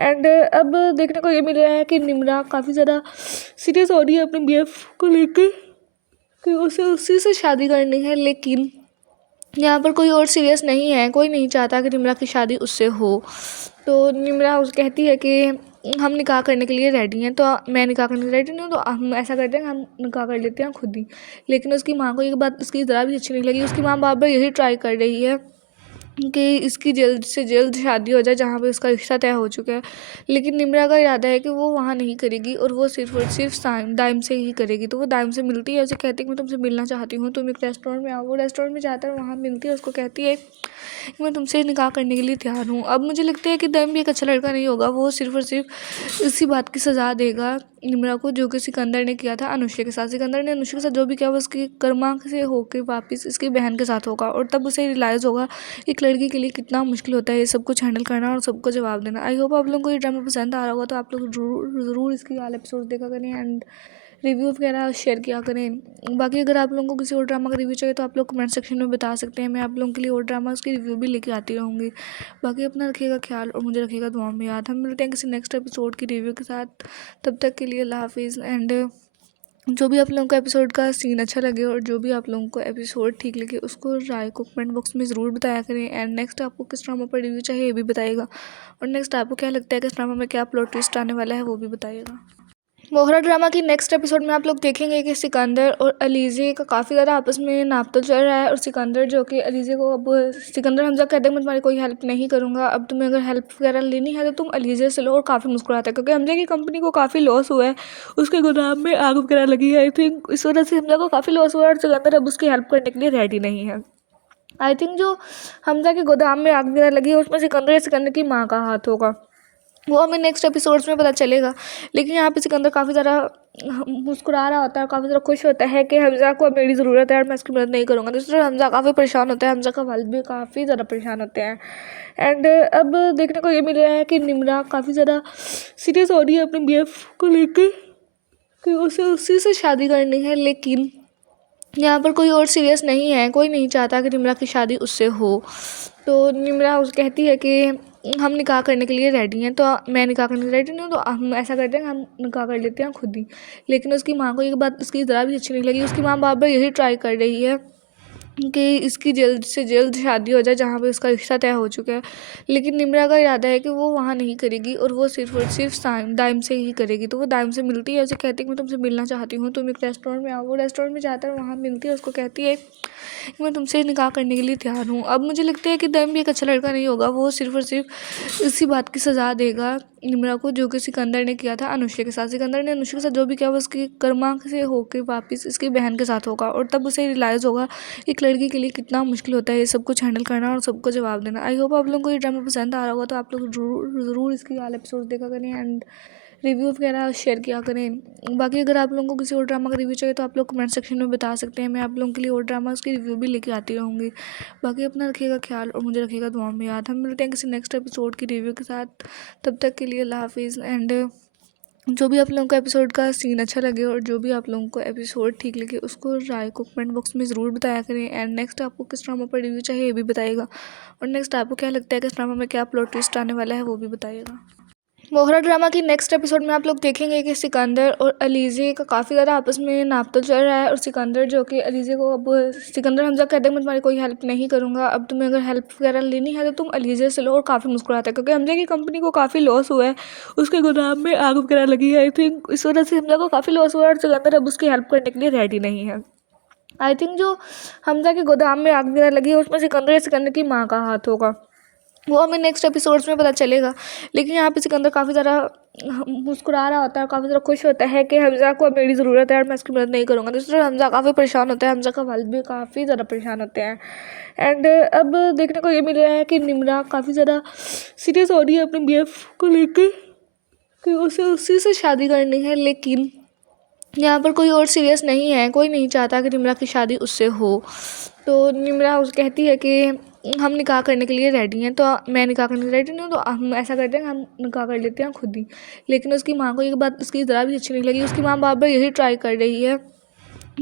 एंड अब देखने को ये मिल रहा है कि निम्रा काफ़ी ज़्यादा सीरियस हो रही है अपने बीएफ को लेकर कि उसे उसी से शादी करनी है, लेकिन यहाँ पर कोई और सीरियस नहीं है, कोई नहीं चाहता कि निम्रा की शादी उससे हो। तो निम्रा उस कहती है कि हम निकाह करने के लिए रेडी हैं, तो मैं निकाह करने के लिए रेडी नहीं हूँ, तो हम ऐसा करते हैं, हम निकाह कर लेते हैं खुद ही। लेकिन उसकी माँ को ये बात उसकी ज़रा भी अच्छी नहीं लगी। उसकी माँ बार बार यही ट्राई कर रही है कि इसकी जल्द से जल्द शादी हो जाए जहाँ पे उसका रिश्ता तय हो चुका है। लेकिन निम्रा का इरादा है कि वो वहाँ नहीं करेगी और वो सिर्फ दाइम से ही करेगी। तो वो दाइम से मिलती है, उसे कहती है कि मैं तुमसे मिलना चाहती हूँ, तुम एक रेस्टोरेंट में आओ। वो रेस्टोरेंट में जाता है, वहाँ मिलती है, उसको कहती है कि मैं तुमसे निकाह करने के लिए तैयार हूँ। अब मुझे लगता है कि दाइम भी एक अच्छा लड़का नहीं होगा, वो सिर्फ और सिर्फ इसी बात की सज़ा देगा निम्रा को, जो कि सिकंदर ने किया था अनुष्का के साथ। सिकंदर ने अनुष्का के साथ जो भी किया वो उसकी कर्मा से होकर वापस इसकी बहन के साथ होगा, और तब उसे रियलाइज़ होगा एक लड़की के लिए कितना मुश्किल होता है ये सब कुछ हैंडल करना और सबको जवाब देना। आई होप आप लोगों को ये ड्रामा पसंद आ रहा होगा, तो आप लोग ज़रूर इसकी वाला एपिसोड देखा करें एंड रिव्यू वगैरह शेयर किया करें। बाकी अगर आप लोगों को किसी और ड्रामा का रिव्यू चाहिए तो आप लोग कमेंट सेक्शन में बता सकते हैं, मैं आप लोगों के लिए और ड्रामास की रिव्यू भी लेके आती रहूँगी। बाकी अपना रखिएगा ख्याल और मुझे रखिएगा दुआ में याद। हम मिलते हैं किसी नेक्स्ट एपिसोड की रिव्यू के साथ, तब तक के लिए अल्लाह हाफिज़। एंड जो भी आप लोगों को एपिसोड का सीन अच्छा लगे और जो भी आप लोगों को एपिसोड ठीक लगे उसको राय को कमेंट बॉक्स में ज़रूर बताया करें। एंड नेक्स्ट आपको किस ड्रामा पर रिव्यू चाहिए ये भी बताइएगा, और नेक्स्ट आपको क्या लगता है कि इस ड्रामा में क्या प्लॉट ट्विस्ट आने वाला है वो भी बताइएगा। मोहरा ड्रामा की नेक्स्ट एपिसोड में आप लोग देखेंगे कि सिकंदर और अलीज़े का काफ़ी ज़्यादा आपस में नापतोल चल रहा है, और सिकंदर जो कि अलीज़े को अब सिकंदर हमजा कहते हैं मैं तुम्हारी कोई हेल्प नहीं करूँगा, अब तुम्हें अगर हेल्प वगैरह लेनी है तो तुम अलीज़े से लो। और काफ़ी मुस्कुराता है क्योंकि हमजा की कंपनी को काफ़ी लॉस हुआ है, उसके गोदाम में आग वगैरह लगी है। आई थिंक इस वजह से हमजा को काफ़ी लॉस हुआ है और सिकंदर अब उसकी हेल्प करने के लिए रेडी नहीं है। आई थिंक जो हमजा के गोदाम में आग वगैरह लगी है उसमें सिकंदर की माँ का हाथ होगा, वो हमें नेक्स्ट एपिसोड्स में पता चलेगा। लेकिन यहाँ पे सिकंदर काफ़ी ज़्यादा मुस्कुरा रहा होता है, काफ़ी ज़्यादा खुश होता है कि हमजा को अब मेरी ज़रूरत है और मैं उसकी मदद नहीं करूँगा। दूसरी तरफ हमजा काफ़ी परेशान होता है, हमजा का वालिद भी काफ़ी ज़्यादा परेशान होते हैं। एंड अब देखने को ये मिल रहा है कि निम्रा काफ़ी ज़्यादा सीरियस हो रही है अपने BF को लेकर कि उसे उसी से शादी करनी है। लेकिन यहाँ पर कोई और सीरियस नहीं है, कोई नहीं चाहता कि निम्रा की शादी उससे हो। तो निम्रा उस कहती है कि हम निकाह करने के लिए रेडी हैं, तो मैं निकाह करने के लिए रेडी नहीं हूँ, तो हम ऐसा करते हैं हम निकाह कर लेते हैं खुद ही। लेकिन उसकी माँ को ये बात उसकी ज़रा भी अच्छी नहीं लगी। उसकी माँ बार बार यही ट्राई कर रही है कि इसकी जल्द से जल्द शादी हो जाए जहाँ पे उसका रिश्ता तय हो चुका है। लेकिन निम्रा का इरादा है कि वो वहाँ नहीं करेगी और वो सिर्फ दाइम से ही करेगी। तो वो दाइम से मिलती है, उसे कहती है कि मैं तुमसे मिलना चाहती हूँ, तुम एक रेस्टोरेंट में आओ। वो रेस्टोरेंट में जाता है, वहाँ मिलती है, उसको कहती है कि मैं तुमसे निकाह करने के लिए तैयार हूँ। अब मुझे लगता है कि दाइम भी एक अच्छा लड़का नहीं होगा, वो सिर्फ और सिर्फ इसी बात की सज़ा देगा निम्रा को, जो कि सिकंदर ने किया था अनुष्का के साथ। सिकंदर ने अनुष्का के साथ जो भी किया वो उसकी कर्मा से होकर वापस इसकी बहन के साथ होगा, और तब उसे रियलाइज़ होगा एक लड़की के लिए कितना मुश्किल होता है ये सब कुछ हैंडल करना और सबको जवाब देना। आई होप आप लोगों को ये ड्रामा पसंद आ रहा होगा, तो आप लोग ज़रूर इसकी वाला एपिसोड देखा करें एंड रिव्यू वगैरह शेयर किया करें। बाकी अगर आप लोगों को किसी और ड्रामा का रिव्यू चाहिए तो आप लोग कमेंट सेक्शन में बता सकते हैं, मैं आप लोगों के लिए और ड्रामास की रिव्यू भी लेके आती रहूँगी। बाकी अपना रखिएगा ख्याल और मुझे रखिएगा दुआ में याद। हम मिलते हैं किसी नेक्स्ट एपिसोड की रिव्यू के साथ, तब तक के लिए अल्लाह हाफिज़। एंड जो भी आप लोगों को एपिसोड का सीन अच्छा लगे और जो भी आप लोगों को एपिसोड ठीक लगे उसको राय को कमेंट बॉक्स में ज़रूर बताया करें। एंड नेक्स्ट आपको किस ड्रामा पर रिव्यू चाहिए ये भी बताइएगा, और नेक्स्ट आपको क्या लगता है कि इस ड्रामा में क्या प्लॉट ट्विस्ट आने वाला है वो भी बताइएगा। मोहरा ड्रामा की नेक्स्ट एपिसोड में आप लोग देखेंगे कि सिकंदर और अलीज़े का काफ़ी ज़्यादा आपस में नापतोल चल रहा है, और सिकंदर जो कि अलीज़े को अब सिकंदर हमजा कहते हैं मैं तुम्हारी कोई हेल्प नहीं करूँगा, अब तुम्हें अगर हेल्प वगैरह लेनी है तो तुम अलीज़े से लो। और काफ़ी मुस्कुराता है क्योंकि हमजा की कंपनी को काफ़ी लॉस हुआ है, उसके गोदाम में आग वगैरह लगी है। आई थिंक इस वजह से हमजा को काफ़ी लॉस हुआ है और सिकंदर अब उसकी हेल्प करने के लिए रेडी नहीं है। आई थिंक जो हमजा के गोदाम में आग वगैरह लगी है उसमें सिकंदर की माँ का हाथ होगा, वो हमें नेक्स्ट एपिसोड्स में पता चलेगा। लेकिन यहाँ पे सिकंदर काफ़ी ज़्यादा मुस्कुरा रहा होता है, काफ़ी ज़्यादा खुश होता है कि हमजा को अब मेरी ज़रूरत है और मैं उसकी मदद नहीं करूँगा। दूसरी तरफ हमजा काफ़ी परेशान होता है, हमजा का वालिद भी काफ़ी ज़्यादा परेशान होते हैं। एंड अब देखने को ये मिल रहा है कि निम्रा काफ़ी ज़्यादा सीरियस हो रही है अपने BF को लेकर कि उसे उसी से शादी करनी है। लेकिन यहाँ पर कोई और सीरियस नहीं है, कोई नहीं चाहता कि निम्रा की शादी उससे हो। तो निम्रा उस कहती है कि हम निकाह करने के लिए रेडी हैं, तो मैं निकाह करने के लिए रेडी नहीं हूँ, तो हम ऐसा करते हैं हम निकाह कर लेते हैं खुद ही। लेकिन उसकी माँ को ये बात उसकी ज़रा भी अच्छी नहीं लगी। उसकी माँ बार बार यही ट्राई कर रही है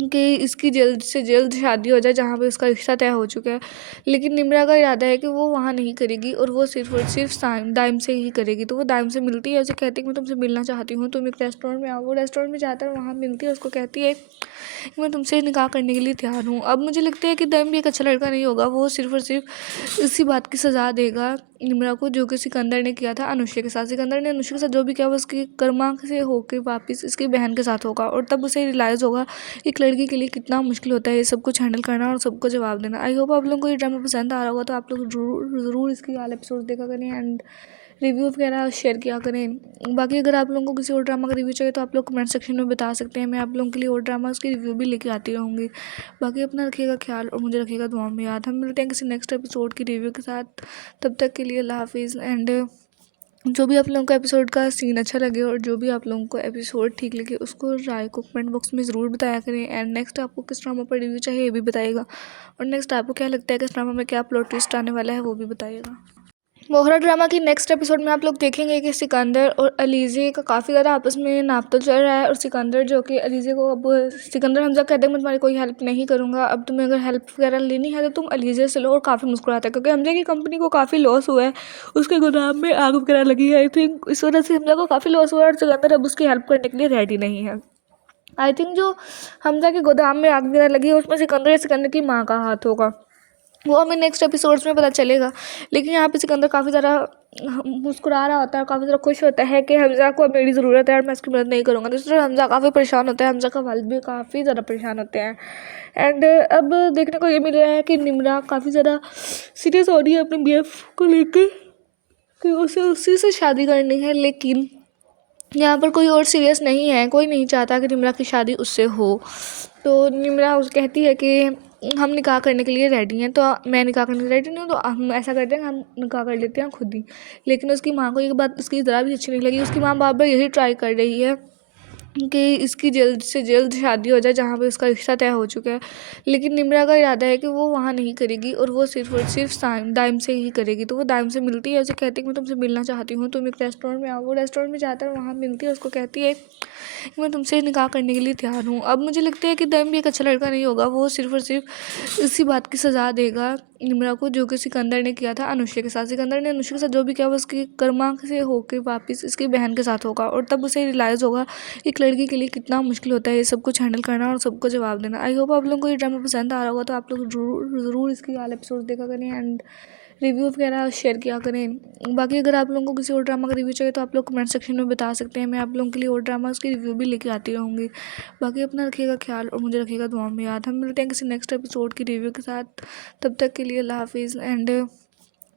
कि इसकी जल्द से जल्द शादी हो जाए जहाँ पे उसका रिश्ता तय हो चुका है। लेकिन निम्रा का इरादा है कि वो वहाँ नहीं करेगी और वो सिर्फ दाइम से ही करेगी। तो वो दाइम से मिलती है, उसे कहती है कि मैं तुमसे मिलना चाहती हूँ, तुम एक रेस्टोरेंट में आओ। वो रेस्टोरेंट में जाता है, वहाँ मिलती है, उसको कहती है कि मैं तुमसे निकाह करने के लिए तैयार हूँ। अब मुझे लगता है कि दाइम भी एक अच्छा लड़का नहीं होगा, वो सिर्फ और सिर्फ इसी बात की सज़ा देगा निम्रा को, जो कि सिकंदर ने किया था अनुष्का के साथ। सिकंदर ने अनुष्का के साथ जो भी किया वो उसकी कर्मा से होकर वापस इसकी बहन के साथ होगा, और तब उसे रियलाइज़ होगा एक लड़की के लिए कितना मुश्किल होता है ये सब कुछ हैंडल करना और सबको जवाब देना। आई होप आप लोगों को ये ड्रामा पसंद आ रहा होगा, तो आप लोग ज़रूर इसकी वाले एपिसोड देखा करें एंड रिव्यू वगैरह शेयर किया करें। बाकी अगर आप लोगों को किसी और ड्रामा का रिव्यू चाहिए तो आप लोग कमेंट सेक्शन में बता सकते हैं, मैं आप लोगों के लिए और ड्रामास की रिव्यू भी लेके आती रहूँगी। बाकी अपना रखिएगा ख्याल और मुझे रखिएगा दुआ में याद। हम मिलते हैं किसी नेक्स्ट एपिसोड की रिव्यू के साथ, तब तक के लिए अल्लाह हाफिज़। एंड जो भी आप लोगों को एपिसोड का सीन अच्छा लगे और जो भी आप लोगों को एपिसोड ठीक लगे उसको राय को कमेंट बॉक्स में ज़रूर बताया करें। एंड नेक्स्ट आपको किस ड्रामा पर रिव्यू चाहिए ये भी बताइएगा, और नेक्स्ट आपको क्या लगता है कि इस ड्रामा में क्या प्लॉट ट्विस्ट आने वाला है वो भी बताइएगा। मोहरा ड्रामा की नेक्स्ट एपिसोड में आप लोग देखेंगे कि सिकंदर और अलीज़े का काफ़ी ज़्यादा आपस में नापतोल चल रहा है, और सिकंदर जो कि अलीज़े को अब सिकंदर हमजा कहते हैं मैं तुम्हारी कोई हेल्प नहीं करूँगा, अब तुम्हें अगर हेल्प वगैरह लेनी है तो तुम अलीज़े से लो। और काफ़ी मुस्कुराता है क्योंकि हमजा की कंपनी को काफ़ी लॉस हुआ है, उसके गोदाम में आग वगैरह लगी है। आई थिंक इस वजह से हमजा को काफ़ी लॉस हुआ है और सिकंदर अब उसकी हेल्प करने के लिए रेडी नहीं है। आई थिंक जो हमजा के गोदाम में आग वगैरह लगी है उसमें सिकंदर की माँ का हाथ होगा, वो हमें नेक्स्ट एपिसोड्स में पता चलेगा। लेकिन यहाँ पे सिकंदर काफ़ी ज़्यादा मुस्कुरा रहा होता है, काफ़ी ज़्यादा खुश होता है कि हमजा को अब मेरी ज़रूरत है और मैं उसकी मदद नहीं करूँगा। दूसरी तरफ हमजा काफ़ी परेशान होता है, हमजा का वालिद भी काफ़ी ज़्यादा परेशान होते हैं। एंड अब देखने को ये मिल रहा है कि निम्रा काफ़ी ज़्यादा सीरियस हो रही है अपने BF को लेकर कि उसे उसी से शादी करनी है। लेकिन यहाँ पर कोई और सीरियस नहीं है, कोई नहीं चाहता कि निम्रा की शादी उससे हो। तो निम्रा उस कहती है कि हम निकाह करने के लिए रेडी हैं, तो मैं निकाह करने के लिए रेडी नहीं हूँ, तो हम ऐसा करते हैं हम निकाह कर लेते हैं खुद ही। लेकिन उसकी माँ को ये बात उसकी ज़रा भी अच्छी नहीं लगी। उसकी माँ बार बार यही ट्राई कर रही है कि इसकी जल्द से जल्द शादी हो जाए जहाँ पे उसका रिश्ता तय हो चुका है। लेकिन निम्रा का इरादा है कि वो वहाँ नहीं करेगी और वो सिर्फ और सिर्फ दाइम से ही करेगी। तो वो दाइम से मिलती है, उसे कहती है कि मैं तुमसे मिलना चाहती हूँ, तुम एक रेस्टोरेंट में आओ। वो रेस्टोरेंट में जाता है, वहाँ मिलती है, उसको कहती है कि मैं तुमसे निकाह करने के लिए तैयार हूँ। अब मुझे लगता है कि दाइम भी एक अच्छा लड़का नहीं होगा, वो सिर्फ और सिर्फ इसी बात की सज़ा देगा निम्रा को जो कि सिकंदर ने किया था अनुष्का के साथ। सिकंदर ने अनुष्का के साथ जो भी किया वो उसकी कर्मा से होकर वापस इसकी बहन के साथ होगा, और तब उसे रियलाइज़ होगा एक लड़की के लिए कितना मुश्किल होता है ये सब कुछ हैंडल करना और सबको जवाब देना। आई होप आप लोगों को ये ड्रामा पसंद आ रहा होगा, तो आप लोग ज़रूर इसकी वाले एपिसोड देखा करें एंड रिव्यू वगैरह शेयर किया करें। बाकी अगर आप लोगों को किसी और ड्रामा का रिव्यू चाहिए तो आप लोग कमेंट सेक्शन में बता सकते हैं, मैं आप लोगों के लिए और ड्रामास की रिव्यू भी लेके आती रहूँगी। बाकी अपना रखिएगा ख्याल और मुझे रखिएगा दुआ में याद। हम मिलते हैं किसी नेक्स्ट एपिसोड की रिव्यू के साथ, तब तक के लिए अल्लाह हाफिज़। एंड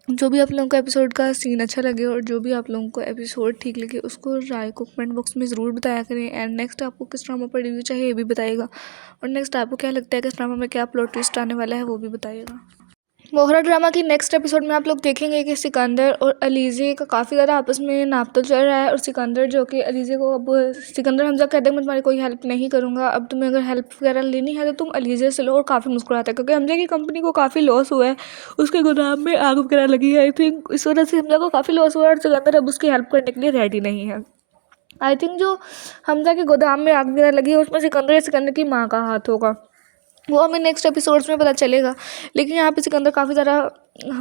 जो भी आप लोगों को एपिसोड का सीन अच्छा लगे और जो भी आप लोगों को एपिसोड ठीक लगे उसको राय को कमेंट बॉक्स में ज़रूर बताया करें। एंड नेक्स्ट आपको किस ड्रामा पर रिव्यू चाहिए ये भी बताइएगा, और नेक्स्ट आपको क्या लगता है कि इस ड्रामा में क्या प्लॉट ट्विस्ट आने वाला है वो भी बताइएगा। मोहरा ड्रामा की नेक्स्ट एपिसोड में आप लोग देखेंगे कि सिकंदर और अलीज़े का काफ़ी ज़्यादा आपस में नापतोल चल रहा है, और सिकंदर जो कि अलीज़े को अब सिकंदर हमजा कहते हैं मैं तुम्हारी कोई हेल्प नहीं करूँगा, अब तुम्हें अगर हेल्प वगैरह लेनी है तो तुम अलीज़े से लो। और काफ़ी मुस्कुराता है क्योंकि हमजा की कंपनी को काफ़ी लॉस हुआ है, उसके गोदाम में आग वगैरह लगी है। आई थिंक इस वजह से हमजा को काफ़ी लॉस हुआ है और सिकंदर अब उसकी हेल्प करने के लिए रेडी नहीं है। आई थिंक जो हमजा के गोदाम में आग वगैरह लगी है उसमें सिकंदर की माँ का हाथ होगा, वो हमें नेक्स्ट एपिसोड्स में पता चलेगा। लेकिन यहाँ पे सिकंदर काफ़ी ज़्यादा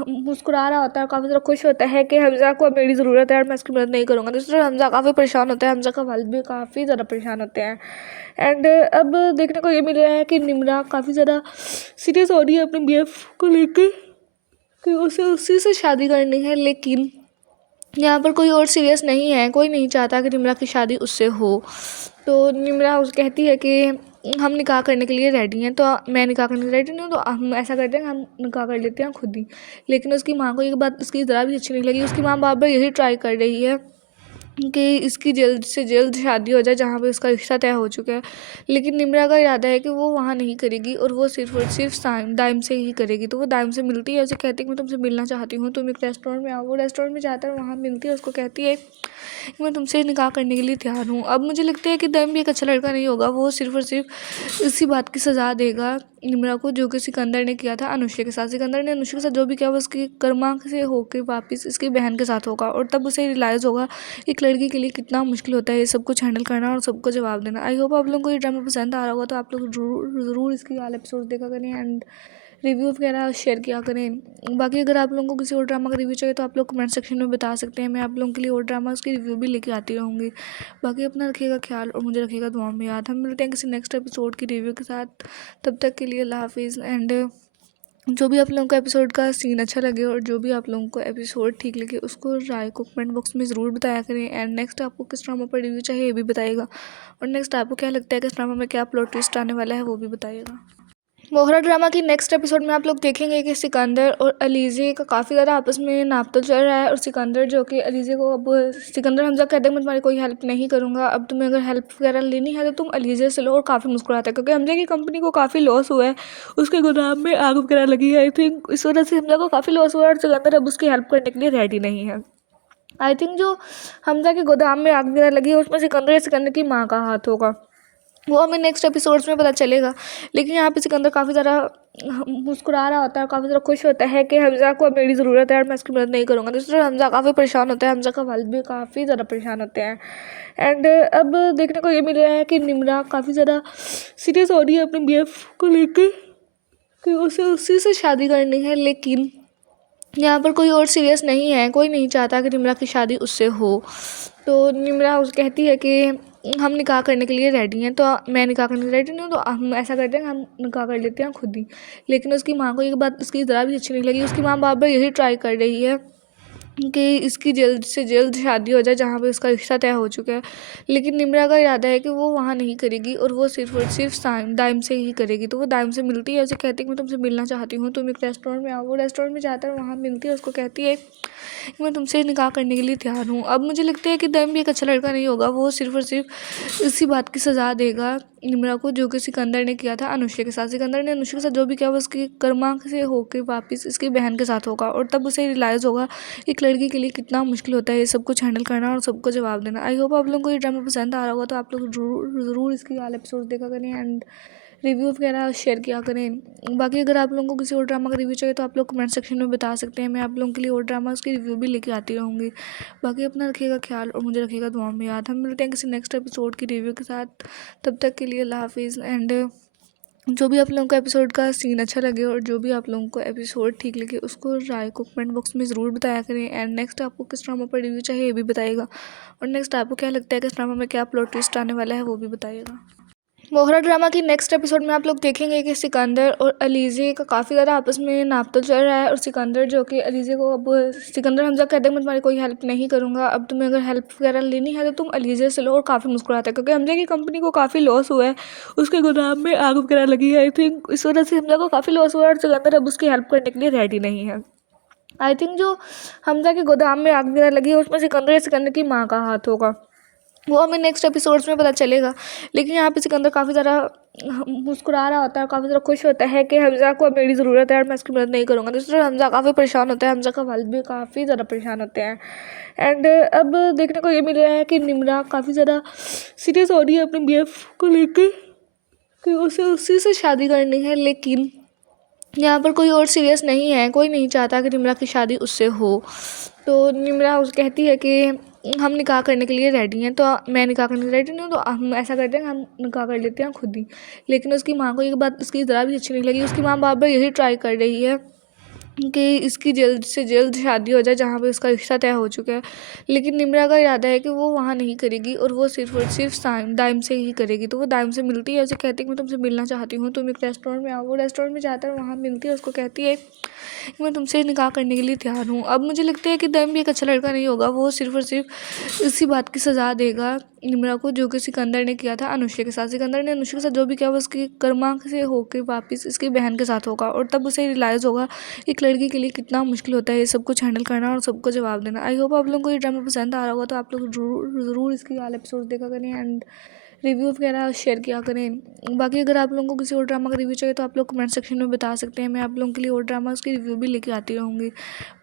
मुस्कुरा रहा होता है, काफ़ी ज़्यादा खुश होता है कि हमजा को अब मेरी ज़रूरत है और मैं उसकी मदद नहीं करूँगा। दूसरी तरफ हमजा काफ़ी परेशान होता है, हमजा का वालिद भी काफ़ी ज़्यादा परेशान होते हैं। एंड अब देखने को ये मिल रहा है कि निम्रा काफ़ी ज़्यादा सीरियस हो रही है अपने BF को लेकर कि उसे उसी से शादी करनी है। लेकिन यहाँ पर कोई और सीरियस नहीं है, कोई नहीं चाहता कि निम्रा की शादी उससे हो। तो निम्रा उस कहती है कि हम निकाह करने के लिए रेडी हैं, तो मैं निकाह करने के लिए रेडी नहीं हूँ, तो हम ऐसा करते हैं हम निकाह कर लेते हैं खुद ही। लेकिन उसकी माँ को ये बात उसकी ज़रा भी अच्छी नहीं लगी। उसकी माँ बार बार यही ट्राई कर रही है कि इसकी जल्द से जल्द शादी हो जाए जहाँ पे उसका रिश्ता तय हो चुका है। लेकिन निम्रा का इरादा है कि वो वहाँ नहीं करेगी और वो सिर्फ और सिर्फ दाइम से ही करेगी। तो वो दाइम से मिलती है, उसे कहती है कि मैं तुमसे मिलना चाहती हूँ, तुम एक रेस्टोरेंट में आओ। वो रेस्टोरेंट में जाता है, वहाँ मिलती है, उसको कहती है कि मैं तुमसे निकाह करने के लिए तैयार हूँ। अब मुझे लगता है कि दाइम भी एक अच्छा लड़का नहीं होगा, वो सिर्फ और सिर्फ इसी बात की सज़ा देगा निम्रा को जो कि सिकंदर ने किया था अनुष्का के साथ। सिकंदर ने अनुष्का के साथ जो भी किया वो उसकी कर्मा से होकर वापस इसकी बहन के साथ होगा, और तब उसे रियलाइज़ होगा एक लड़की के लिए कितना मुश्किल होता है ये सब कुछ हैंडल करना और सबको जवाब देना। आई होप आप लोगों को ये ड्रामा पसंद आ रहा होगा, तो आप लोग ज़रूर इसकी वाले एपिसोड देखा करें एंड रिव्यू वगैरह शेयर किया करें। बाकी अगर आप लोगों को किसी और ड्रामा का रिव्यू चाहिए तो आप लोग कमेंट सेक्शन में बता सकते हैं, मैं आप लोगों के लिए और ड्रामास की रिव्यू भी लेके आती रहूँगी। बाकी अपना रखिएगा ख्याल और मुझे रखिएगा दुआ में याद। हम मिलते हैं किसी नेक्स्ट एपिसोड की रिव्यू के साथ, तब तक के लिए अल्लाह हाफिज़। एंड जो भी आप लोगों को एपिसोड का सीन अच्छा लगे और जो भी आप लोगों को एपिसोड ठीक लगे उसको राय को कमेंट बॉक्स में ज़रूर बताया करें। एंड नेक्स्ट आपको किस ड्रामा पर रिव्यू चाहिए ये भी बताइएगा, और नेक्स्ट आपको क्या लगता है कि इस ड्रामा में क्या प्लॉट ट्विस्ट आने वाला है वो भी बताइएगा। मोहरा ड्रामा की नेक्स्ट एपिसोड में आप लोग देखेंगे कि सिकंदर और अलीज़े का काफ़ी ज़्यादा आपस में नापतोल चल रहा है, और सिकंदर जो कि अलीज़े को अब सिकंदर हमजा कहते हैं मैं तुम्हारी कोई हेल्प नहीं करूँगा, अब तुम्हें अगर हेल्प वगैरह लेनी है तो तुम अलीज़े से लो। और काफ़ी मुस्कुराता है क्योंकि हमजा की कंपनी को काफ़ी लॉस हुआ है, उसके गोदाम में आग वगैरह लगी है। आई थिंक इस वजह से हमजा को काफ़ी लॉस हुआ है और सिकंदर अब उसकी हेल्प करने के लिए रेडी नहीं है। आई थिंक जो हमजा के गोदाम में आग वगैरह लगी है उसमें सिकंदर की माँ का हाथ होगा, वो हमें नेक्स्ट एपिसोड्स में पता चलेगा। लेकिन यहाँ पे सिकंदर काफ़ी ज़्यादा मुस्कुरा रहा होता है, काफ़ी ज़्यादा खुश होता है कि हमजा को अब मेरी ज़रूरत है और मैं उसकी मदद नहीं करूँगा। दूसरी तरफ हमजा काफ़ी परेशान होता है, हमजा का वालिद भी काफ़ी ज़्यादा परेशान होते हैं। एंड अब देखने को ये मिल रहा है कि निम्रा काफ़ी ज़्यादा सीरियस हो रही है अपने BF को लेकर कि उसे उसी से शादी करनी है। लेकिन यहाँ पर कोई और सीरियस नहीं है, कोई नहीं चाहता कि निम्रा की शादी उससे हो। तो निम्रा उस कहती है कि हम निकाह करने के लिए रेडी हैं, तो मैं निकाह करने के लिए रेडी नहीं हूँ, तो हम ऐसा करते हैं हम निकाह कर लेते हैं खुद ही। लेकिन उसकी माँ को ये बात उसकी ज़रा भी अच्छी नहीं लगी। उसकी माँ बार बार यही ट्राई कर रही है कि इसकी जल्द से जल्द शादी हो जाए जहाँ पे उसका रिश्ता तय हो चुका है। लेकिन निम्रा का इरादा है कि वो वहाँ नहीं करेगी और वो सिर्फ और सिर्फ दाइम से ही करेगी। तो वो दाइम से मिलती है, उसे कहती है कि मैं तुमसे मिलना चाहती हूँ, तुम एक रेस्टोरेंट में आओ। वो रेस्टोरेंट में जाता है, वहाँ मिलती है, उसको कहती है कि मैं तुमसे निकाह करने के लिए तैयार हूँ। अब मुझे लगता है कि दाइम भी एक अच्छा लड़का नहीं होगा, वो सिर्फ और सिर्फ इसी बात की सज़ा देगा निम्रा को जो कि सिकंदर ने किया था अनुष्का के साथ। सिकंदर ने अनुष्का के साथ जो भी किया वो उसकी कर्मा से होकर वापस इसकी बहन के साथ होगा, और तब उसे रियलाइज़ होगा एक लड़की के लिए कितना मुश्किल होता है ये सब कुछ हैंडल करना और सबको जवाब देना। आई होप आप लोगों को ये ड्रामा पसंद आ रहा होगा, तो आप लोग ज़रूर इसकी वाले एपिसोड देखा करें एंड रिव्यू वगैरह शेयर किया करें। बाकी अगर आप लोगों को किसी और ड्रामा का रिव्यू चाहिए तो आप लोग कमेंट सेक्शन में बता सकते हैं, मैं आप लोगों के लिए और ड्रामा उसकी रिव्यू भी लेके आती रहूँगी। बाकी अपना रखिएगा ख्याल और मुझे रखिएगा दुआ में याद। हम मिलते हैं किसी नेक्स्ट एपिसोड की रिव्यू के साथ, तब तक के लिए अल्लाह हाफिज़। एंड जो भी आप लोगों को एपिसोड का सीन अच्छा लगे और जो भी आप लोगों को एपिसोड ठीक लगे उसको राय को कमेंट बॉक्स में ज़रूर बताया करें। एंड नेक्स्ट आपको किस ड्रामा पर रिव्यू चाहिए ये भी बताइएगा, और नेक्स्ट आपको क्या लगता है कि इस ड्रामा में क्या प्लॉट ट्विस्ट आने वाला है वो भी बताइएगा। मोहरा ड्रामा की नेक्स्ट एपिसोड में आप लोग देखेंगे कि सिकंदर और अलीज़े का काफ़ी ज़्यादा आपस में नापतोल चल रहा है, और सिकंदर जो कि अलीज़े को अब सिकंदर हमजा कहते हैं मैं तुम्हारी कोई हेल्प नहीं करूँगा, अब तुम्हें अगर हेल्प वगैरह लेनी है तो तुम अलीज़े से लो। और काफ़ी मुस्कुराता है क्योंकि हमजा की कंपनी को काफ़ी लॉस हुआ है, उसके गोदाम में आग वगैरह लगी है। आई थिंक इस वजह से हमजा को काफ़ी लॉस हुआ है और सिकंदर अब उसकी हेल्प करने के लिए रेडी नहीं है। आई थिंक जो हमजा के गोदाम में आग वगैरह लगी है उसमें सिकंदर की माँ का हाथ होगा, वो हमें नेक्स्ट एपिसोड्स में पता चलेगा। लेकिन यहाँ पे सिकंदर काफ़ी ज़्यादा मुस्कुरा रहा होता है, काफ़ी ज़्यादा खुश होता है कि हमजा को अब मेरी ज़रूरत है और मैं उसकी मदद नहीं करूँगा। दूसरी तरफ हमजा काफ़ी परेशान होता है, हमजा का वालिद भी काफ़ी ज़्यादा परेशान होते हैं। एंड अब देखने को ये मिल रहा है कि निम्रा काफ़ी ज़्यादा सीरियस हो रही है अपने BF को लेकर कि उसे उसी से शादी करनी है। लेकिन यहाँ पर कोई और सीरियस नहीं है, कोई नहीं चाहता कि निम्रा की शादी उससे हो। तो निम्रा उस कहती है कि हम निकाह करने के लिए रेडी हैं, तो मैं निकाह करने के लिए रेडी नहीं हूँ, तो हम ऐसा करते हैं हम निकाह कर लेते हैं खुद ही। लेकिन उसकी माँ को ये बात उसकी ज़रा भी अच्छी नहीं लगी। उसकी माँ बार बार यही ट्राई कर रही है कि इसकी जल्द से जल्द शादी हो जाए जहाँ पे उसका रिश्ता तय हो चुका है। लेकिन निम्रा का इरादा है कि वो वहाँ नहीं करेगी और वो सिर्फ और सिर्फ दाइम से ही करेगी। तो वो दाइम से मिलती है, उसे कहती है कि मैं तुमसे मिलना चाहती हूँ, तुम एक रेस्टोरेंट में आओ। वो रेस्टोरेंट में जाता है, वहाँ मिलती है, उसको कहती है कि मैं तुमसे निकाह करने के लिए तैयार हूँ। अब मुझे लगता है कि दाइम भी एक अच्छा लड़का नहीं होगा, वो सिर्फ और सिर्फ इसी बात की सज़ा देगा निम्रा को जो कि सिकंदर ने किया था अनुष्का के साथ। सिकंदर ने अनुष्का के साथ जो भी किया वो उसकी कर्मा से होकर वापस इसकी बहन के साथ होगा, और तब उसे रियलाइज़ होगा एक लड़की के लिए कितना मुश्किल होता है ये सब कुछ हैंडल करना और सबको जवाब देना। आई होप आप लोगों को ये ड्रामा पसंद आ रहा होगा, तो आप लोग ज़रूर इसकी वाले एपिसोड देखा करें एंड रिव्यू वगैरह शेयर किया करें। बाकी अगर आप लोगों को किसी और ड्रामा का रिव्यू चाहिए तो आप लोग कमेंट सेक्शन में बता सकते हैं, मैं आप लोगों के लिए और ड्रामा उसकी रिव्यू भी लेके आती रहूँगी।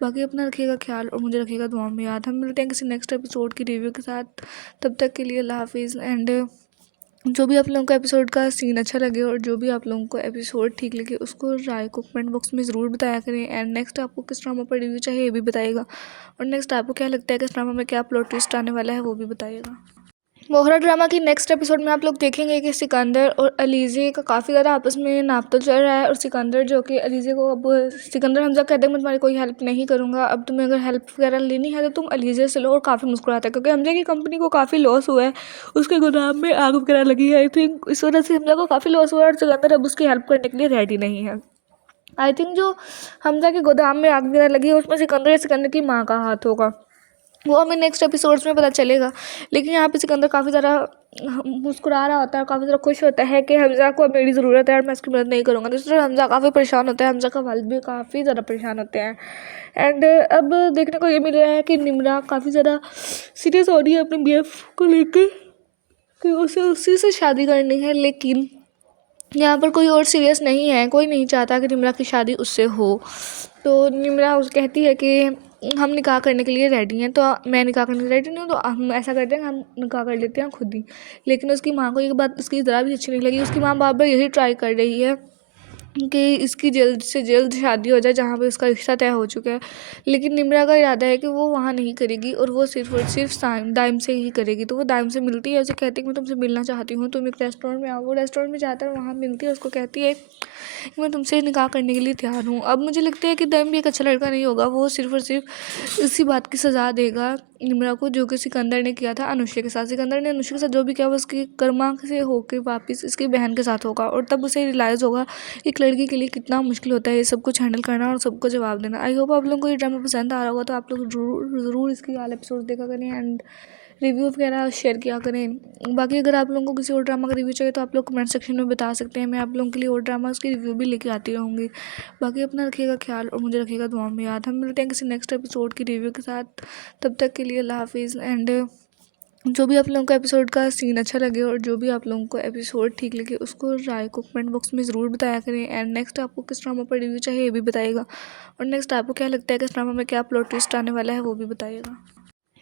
बाकी अपना रखिएगा ख्याल और मुझे रखिएगा दुआ में याद। हम मिलते हैं किसी नेक्स्ट एपिसोड की रिव्यू के साथ, तब तक के लिए अल्लाह हाफिज़। एंड जो भी आप लोगों को एपिसोड का सीन अच्छा लगे और जो भी आप लोगों को एपिसोड ठीक लगे उसको राय को कमेंट बॉक्स में ज़रूर बताया करें। एंड नेक्स्ट आपको किस ड्रामा पर रिव्यू चाहिए ये भी बताइएगा, और नेक्स्ट आपको क्या लगता है कि इस ड्रामा में क्या प्लॉट ट्विस्ट आने वाला है वो भी बताइएगा। मोहरा ड्रामा की नेक्स्ट एपिसोड में आप लोग देखेंगे कि सिकंदर और अलीज़े का काफ़ी ज़्यादा आपस में नापतोल चल रहा है, और सिकंदर जो कि अलीज़े को अब सिकंदर हमजा कहते हैं मैं तुम्हारी कोई हेल्प नहीं करूँगा, अब तुम्हें अगर हेल्प वगैरह लेनी है तो तुम अलीज़े से लो। और काफ़ी मुस्कुराता है क्योंकि हमजा की कंपनी को काफ़ी लॉस हुआ है, उसके गोदाम में आग वगैरह लगी है। आई थिंक इस वजह से हमजा को काफ़ी लॉस हुआ है और सिकंदर अब उसकी हेल्प करने के लिए रेडी नहीं है। आई थिंक जो हमजा के गोदाम में आग वगैरह लगी है उसमें सिकंदर की माँ का हाथ होगा, वो हमें नेक्स्ट एपिसोड्स में पता चलेगा। लेकिन यहाँ पे सिकंदर काफ़ी ज़्यादा मुस्कुरा रहा होता है, काफ़ी ज़्यादा खुश होता है कि हमजा को अब मेरी ज़रूरत है और मैं उसकी मदद नहीं करूँगा। दूसरी तरफ हमजा काफ़ी परेशान होता है, हमजा का वालिद भी काफ़ी ज़्यादा परेशान होते हैं। एंड अब देखने को ये मिल रहा है कि निम्रा काफ़ी ज़्यादा सीरियस हो रही है अपनी बीएफ को लेकर कि उसे उसी से शादी करनी है। लेकिन यहाँ पर कोई और सीरियस नहीं है, कोई नहीं चाहता कि निम्रा की शादी उससे हो। तो निम्रा उस कहती है कि हम निकाह करने के लिए रेडी हैं, तो मैं निकाह करने के लिए रेडी नहीं हूँ, तो हम ऐसा करते हैं, हम निकाह कर लेते हैं खुद ही। लेकिन उसकी माँ को ये बात उसकी ज़रा भी अच्छी नहीं लगी। उसकी माँ बार बार यही ट्राई कर रही है कि इसकी जल्द से जल्द शादी हो जाए जहाँ पे उसका रिश्ता तय हो चुका है। लेकिन निम्रा का इरादा है कि वो वहाँ नहीं करेगी और वो सिर्फ और सिर्फ दाइम से ही करेगी। तो वो दाइम से मिलती है, उसे कहती है कि मैं तुमसे मिलना चाहती हूँ, तुम एक रेस्टोरेंट में आओ। वो रेस्टोरेंट में जाता है, वहाँ मिलती है, उसको कहती है कि मैं तुमसे निकाह करने के लिए तैयार हूँ। अब मुझे लगता है कि दाइम भी एक अच्छा लड़का नहीं होगा, वो सिर्फ और सिर्फ इसी बात की सज़ा देगा निम्रा को जो कि सिकंदर ने किया था अनुष्का के साथ। सिकंदर ने अनुष्का के साथ जो भी किया वो उसकी कर्मा से होकर वापस इसकी बहन के साथ होगा, और तब उसे रियलाइज़ होगा एक लड़की के लिए कितना मुश्किल होता है ये सब कुछ हैंडल करना और सबको जवाब देना। आई होप आप लोगों को ये ड्रामा पसंद आ रहा होगा, तो आप लोग ज़रूर इसकी वाला एपिसोड देखा करें एंड रिव्यू वगैरह शेयर किया करें। बाकी अगर आप लोगों को किसी और ड्रामा का रिव्यू चाहिए तो आप लोग कमेंट सेक्शन में बता सकते हैं, मैं आप लोगों के लिए और ड्रामास की रिव्यू भी लेके आती रहूँगी। बाकी अपना रखिएगा ख्याल और मुझे रखिएगा दुआ में याद। हम मिलते हैं किसी नेक्स्ट एपिसोड की रिव्यू के साथ, तब तक के लिए अल्लाह हाफिज़। एंड जो भी आप लोगों को एपिसोड का सीन अच्छा लगे और जो भी आप लोगों को एपिसोड ठीक लगे उसको राय को कमेंट बॉक्स में ज़रूर बताया करें। एंड नेक्स्ट आपको किस ड्रामा पर रिव्यू चाहिए ये भी बताइएगा, और नेक्स्ट आपको क्या लगता है कि इस ड्रामा में क्या प्लॉट ट्विस्ट आने वाला है वो भी बताइएगा।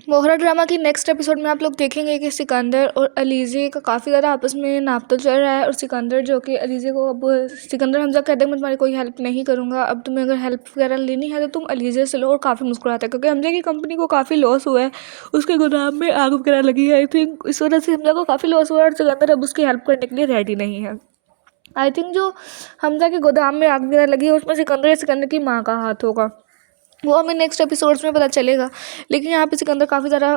मोहरा ड्रामा की नेक्स्ट एपिसोड में आप लोग देखेंगे कि सिकंदर और अलीज़े का काफ़ी ज़्यादा आपस में नापतोल चल रहा है, और सिकंदर जो कि अलीज़े को अब सिकंदर हमजा कहते हैं मैं तुम्हारी कोई हेल्प नहीं करूँगा, अब तुम्हें अगर हेल्प वगैरह लेनी है तो तुम अलीज़े से लो। और काफ़ी मुस्कुराता है क्योंकि हमजा की कंपनी को काफ़ी लॉस हुआ है, उसके गोदाम में आग वगैरह लगी है। आई थिंक इस वजह से हमजा को काफ़ी लॉस हुआ है और सिकंदर अब उसकी हेल्प करने के लिए रेडी नहीं है। आई थिंक जो हमजा के गोदाम में आग वगैरह लगी है उसमें सिकंदर की माँ का हाथ होगा, वो हमें नेक्स्ट एपिसोड्स में पता चलेगा। लेकिन यहाँ पे सिकंदर काफ़ी ज़्यादा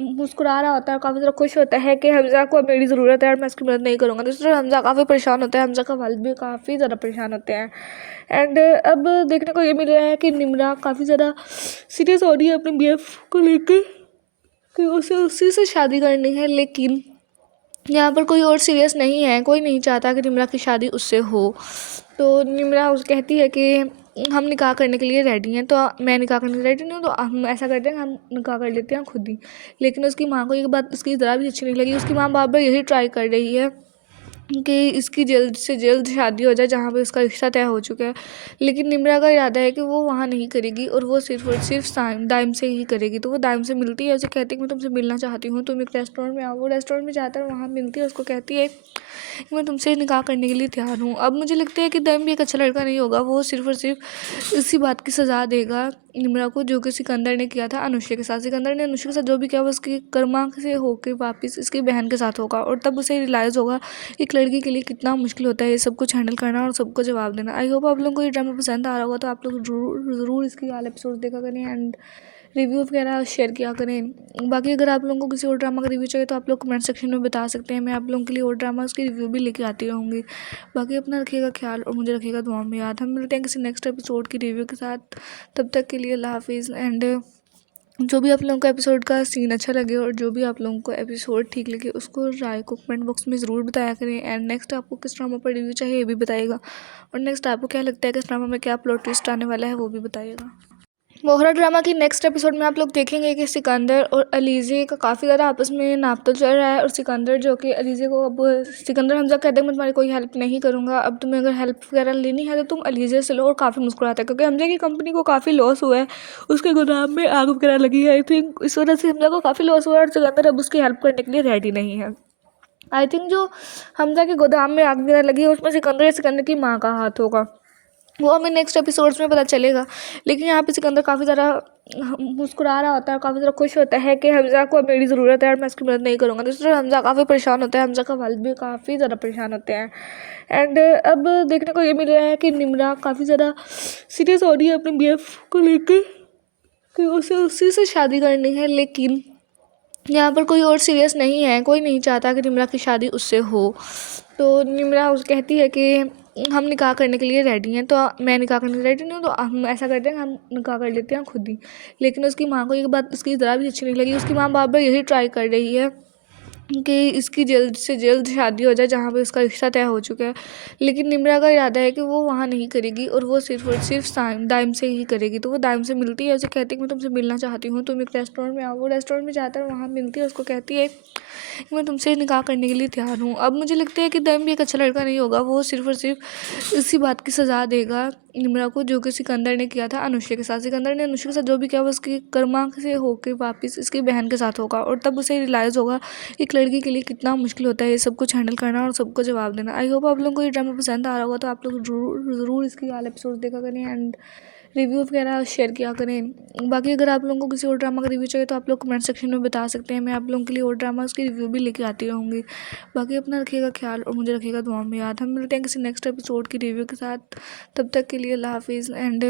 मुस्कुरा रहा होता है, काफ़ी ज़्यादा खुश होता है कि हमजा को अब मेरी ज़रूरत है और मैं उसकी मदद नहीं करूँगा। दूसरी तरफ हमजा काफ़ी परेशान होता है, हमजा का वालिद भी काफ़ी ज़्यादा परेशान होते हैं। एंड अब देखने को ये मिल रहा है कि निम्रा काफ़ी ज़्यादा सीरियस हो रही है अपनी बीएफ को लेकर कि उसे उसी से शादी करनी है। लेकिन यहाँ पर कोई और सीरियस नहीं है, कोई नहीं चाहता कि निम्रा की शादी उससे हो। तो निम्रा उस कहती है कि हम निकाह करने के लिए रेडी हैं, तो मैं निकाह करने के लिए रेडी नहीं हूँ, तो हम ऐसा करते हैं, हम निकाह कर लेते हैं खुद ही। लेकिन उसकी माँ को ये बात उसकी ज़रा भी अच्छी नहीं लगी। उसकी माँ बार बार यही ट्राई कर रही है कि इसकी जल्द से जल्द शादी हो जाए जहाँ पे उसका रिश्ता तय हो चुका है। लेकिन निम्रा का इरादा है कि वो वहाँ नहीं करेगी और वो सिर्फ और सिर्फ दाइम से ही करेगी। तो वो दाइम से मिलती है, उसे कहती है कि मैं तुमसे मिलना चाहती हूँ, तुम एक रेस्टोरेंट में आओ। वो रेस्टोरेंट में जाता है, वहाँ मिलती है, उसको कहती है कि मैं तुमसे निकाह करने के लिए तैयार हूँ। अब मुझे लगता है कि दाइम भी एक अच्छा लड़का नहीं होगा, वो सिर्फ और सिर्फ इसी बात की सज़ा देगा निम्रा को जो कि सिकंदर ने किया था अनुष्का के साथ। सिकंदर ने अनुष्का के साथ जो भी किया वो उसकी कर्मा से होकर वापस इसकी बहन के साथ होगा, और तब उसे रियलाइज़ होगा एक लड़की के लिए कितना मुश्किल होता है ये सब कुछ हैंडल करना और सबको जवाब देना। आई होप आप लोगों को ये ड्रामा पसंद आ रहा होगा, तो आप लोग ज़रूर इसकी वाला एपिसोड देखा करें एंड रिव्यू वगैरह शेयर किया करें। बाकी अगर आप लोगों को किसी और ड्रामा का रिव्यू चाहिए तो आप लोग कमेंट सेक्शन में बता सकते हैं, मैं आप लोगों के लिए और ड्रामास की रिव्यू भी लेके आती रहूँगी। बाकी अपना रखिएगा ख्याल और मुझे रखिएगा दुआ में याद। हम मिलते हैं किसी नेक्स्ट एपिसोड की रिव्यू के साथ, तब तक के लिए अल्लाह हाफिज़। एंड जो भी आप लोगों को एपिसोड का सीन अच्छा लगे और जो भी आप लोगों को एपिसोड ठीक लगे उसको राय को कमेंट बॉक्स में ज़रूर बताया करें। एंड नेक्स्ट आपको किस ड्रामा पर रिव्यू चाहिए ये भी बताइएगा, और नेक्स्ट आपको क्या लगता है कि इस ड्रामा में क्या प्लॉट ट्विस्ट आने वाला है वो भी बताइएगा। मोहरा ड्रामा की नेक्स्ट एपिसोड में आप लोग देखेंगे कि सिकंदर और अलीज़े का काफ़ी ज़्यादा आपस में नापतोल चल रहा है, और सिकंदर जो कि अलीज़े को अब सिकंदर हमजा कहते हैं मैं तुम्हारी कोई हेल्प नहीं करूँगा, अब तुम्हें अगर हेल्प वगैरह लेनी है तो तुम अलीज़े से लो। और काफ़ी मुस्कुराता है क्योंकि हमजा की कंपनी को काफ़ी लॉस हुआ है, उसके गोदाम में आग वगैरह लगी है। आई थिंक इस वजह से हमजा को काफ़ी लॉस हुआ है और सिकंदर अब उसकी हेल्प करने के लिए रेडी नहीं है। आई थिंक जो हमजा के गोदाम में आग वगैरह लगी है उसमें सिकंदर की माँ का हाथ होगा, वो हमें नेक्स्ट एपिसोड्स में पता चलेगा। लेकिन यहाँ पे सिकंदर काफ़ी ज़्यादा मुस्कुरा रहा होता है, काफ़ी ज़्यादा खुश होता है कि हमजा को अब मेरी ज़रूरत है और मैं उसकी मदद नहीं करूँगा। दूसरी तरफ हमजा काफ़ी परेशान होता है, हमजा का वालिद भी काफ़ी ज़्यादा परेशान होते हैं। एंड अब देखने को ये मिल रहा है कि निम्रा काफ़ी ज़्यादा सीरियस हो रही है अपनी बीएफ को लेकर कि उसे उसी से शादी करनी है। लेकिन यहाँ पर कोई और सीरियस नहीं है, कोई नहीं चाहता कि निम्रा की शादी उससे हो। तो निम्रा उस कहती है कि हम निकाह करने के लिए रेडी हैं, तो मैं निकाह करने के लिए रेडी नहीं हूँ, तो हम ऐसा करते हैं, हम निकाह कर लेते हैं खुद ही। लेकिन उसकी माँ को ये बात उसकी ज़रा भी अच्छी नहीं लगी। उसकी माँ बार बार यही ट्राई कर रही है कि इसकी जल्द से जल्द शादी हो जाए जहाँ पे उसका रिश्ता तय हो चुका है। लेकिन निम्रा का इरादा है कि वो वहाँ नहीं करेगी और वो सिर्फ और सिर्फ दाइम से ही करेगी। तो वो दाइम से मिलती है, उसे कहती है कि मैं तुमसे मिलना चाहती हूँ, तुम एक रेस्टोरेंट में आओ। वो रेस्टोरेंट में जाता है, वहाँ मिलती है, उसको कहती है कि मैं तुमसे निकाह करने के लिए तैयार हूँ। अब मुझे लगता है कि दाइम भी एक अच्छा लड़का नहीं होगा, वो सिर्फ और सिर्फ इसी बात की सज़ा देगा निम्रा को, जो कि सिकंदर ने किया था अनुष्का के साथ। सिकंदर ने अनुष्का के साथ जो भी किया वो उसकी कर्मा से होकर वापस इसकी बहन के साथ होगा, और तब उसे रियलाइज़ होगा एक लड़की के लिए कितना मुश्किल होता है ये सब कुछ हैंडल करना और सबको जवाब देना। आई होप आप लोगों को ये ड्रामा पसंद आ रहा होगा, तो आप लोग ज़रूर इसकी वाला एपिसोड देखा करें एंड रिव्यू वगैरह शेयर किया करें। बाकी अगर आप लोगों को किसी और ड्रामा का रिव्यू चाहिए तो आप लोग कमेंट सेक्शन में बता सकते हैं, मैं आप लोगों के लिए और ड्रामा उसकी रिव्यू भी लेके आती रहूँगी। बाकी अपना रखिएगा ख्याल और मुझे रखिएगा दुआ में याद। हम मिलते हैं किसी नेक्स्ट एपिसोड की रिव्यू के साथ, तब तक के लिए अल्लाह हाफिज़। एंड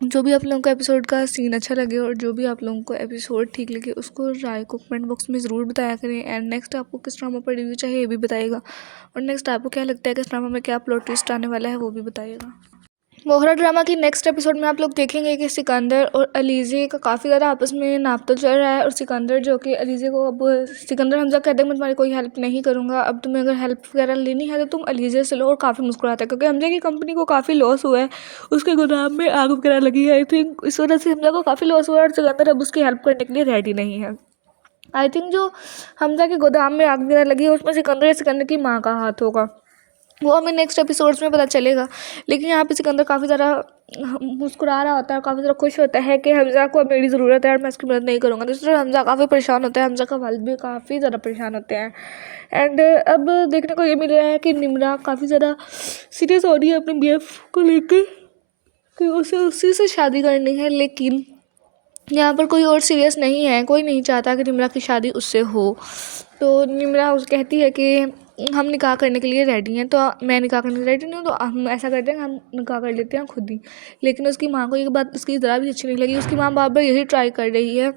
जो भी आप लोगों को एपिसोड का सीन अच्छा लगे और जो भी आप लोगों को एपिसोड ठीक लगे उसको राय को कमेंट बॉक्स में ज़रूर बताया करें। एंड नेक्स्ट आपको किस ड्रामा पर रिव्यू चाहिए ये भी बताइएगा, और नेक्स्ट आपको क्या लगता है कि इस ड्रामा में क्या प्लॉट ट्विस्ट आने वाला है वो भी बताइएगा। मोहरा ड्रामा की नेक्स्ट एपिसोड में आप लोग देखेंगे कि सिकंदर और अलीज़े का काफ़ी ज़्यादा आपस में नापतोल चल रहा है, और सिकंदर जो कि अलीज़े को अब सिकंदर हमजा कहते हैं मैं तुम्हारी कोई हेल्प नहीं करूँगा, अब तुम्हें अगर हेल्प वगैरह लेनी है तो तुम अलीज़े से लो। और काफ़ी मुस्कुराता है क्योंकि हमजा की कंपनी को काफ़ी लॉस हुआ है, उसके गोदाम में आग वगैरह लगी है। आई थिंक इस वजह से हमजा को काफ़ी लॉस हुआ है और सिकंदर अब उसकी हेल्प करने के लिए रेडी नहीं है। आई थिंक जो हमजा के गोदाम में आग वगैरह लगी है उसमें सिकंदर की माँ का हाथ होगा, वो हमें नेक्स्ट एपिसोड्स में पता चलेगा। लेकिन यहाँ पे सिकंदर काफ़ी ज़्यादा मुस्कुरा रहा होता है, काफ़ी ज़्यादा खुश होता है कि हमजा को अब मेरी ज़रूरत है और मैं उसकी मदद नहीं करूँगा। दूसरी तरफ हमजा काफ़ी परेशान होता है, हमजा का वालिद भी काफ़ी ज़्यादा परेशान होते हैं। एंड अब देखने को ये मिल रहा है कि निम्रा काफ़ी ज़्यादा सीरियस हो रही है अपने BF को लेकर कि उसे उसी से शादी करनी है। लेकिन यहाँ पर कोई और सीरियस नहीं है, कोई नहीं चाहता कि निम्रा की शादी उससे हो। तो निम्रा उस कहती है कि हम निकाह करने के लिए रेडी हैं, तो मैं निकाह करने के लिए रेडी नहीं हूँ, तो हम ऐसा करते हैं, हम निकाह कर लेते हैं खुद ही। लेकिन उसकी माँ को ये बात उसकी ज़रा भी अच्छी नहीं लगी। उसकी माँ बार बार यही ट्राई कर रही है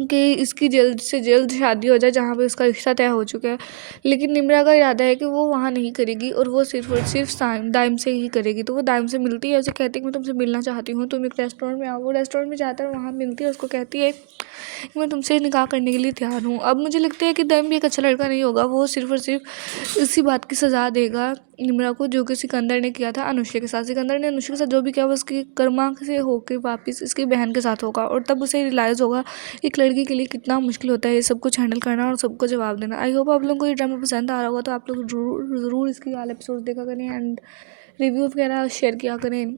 कि इसकी जल्द से जल्द शादी हो जाए जहाँ पे उसका रिश्ता तय हो चुका है। लेकिन निम्रा का इरादा है कि वो वहाँ नहीं करेगी और वो सिर्फ और सिर्फ दाइम से ही करेगी। तो वो दाइम से मिलती है, उसे कहती है कि मैं तुमसे मिलना चाहती हूँ, तुम एक रेस्टोरेंट में आओ। वो रेस्टोरेंट में जाता है, वहाँ मिलती है, उसको कहती है कि मैं तुमसे निकाह करने के लिए तैयार हूँ। अब मुझे लगता है कि दाइम भी एक अच्छा लड़का नहीं होगा, वो सिर्फ और सिर्फ इसी बात की सज़ा देगा निम्रा को, जो कि सिकंदर ने किया था अनुष्का के साथ। सिकंदर ने अनुष्का के साथ जो भी किया वो उसकी कर्मा से होकर वापस इसकी बहन के साथ होगा, और तब उसे रियलाइज़ होगा एक लड़की के लिए कितना मुश्किल होता है ये सब कुछ हैंडल करना और सबको जवाब देना। आई होप आप लोगों को ये ड्रामा पसंद आ रहा होगा, तो आप लोग ज़रूर इसकी वाला एपिसोड देखा करें एंड रिव्यू वगैरह शेयर किया करें।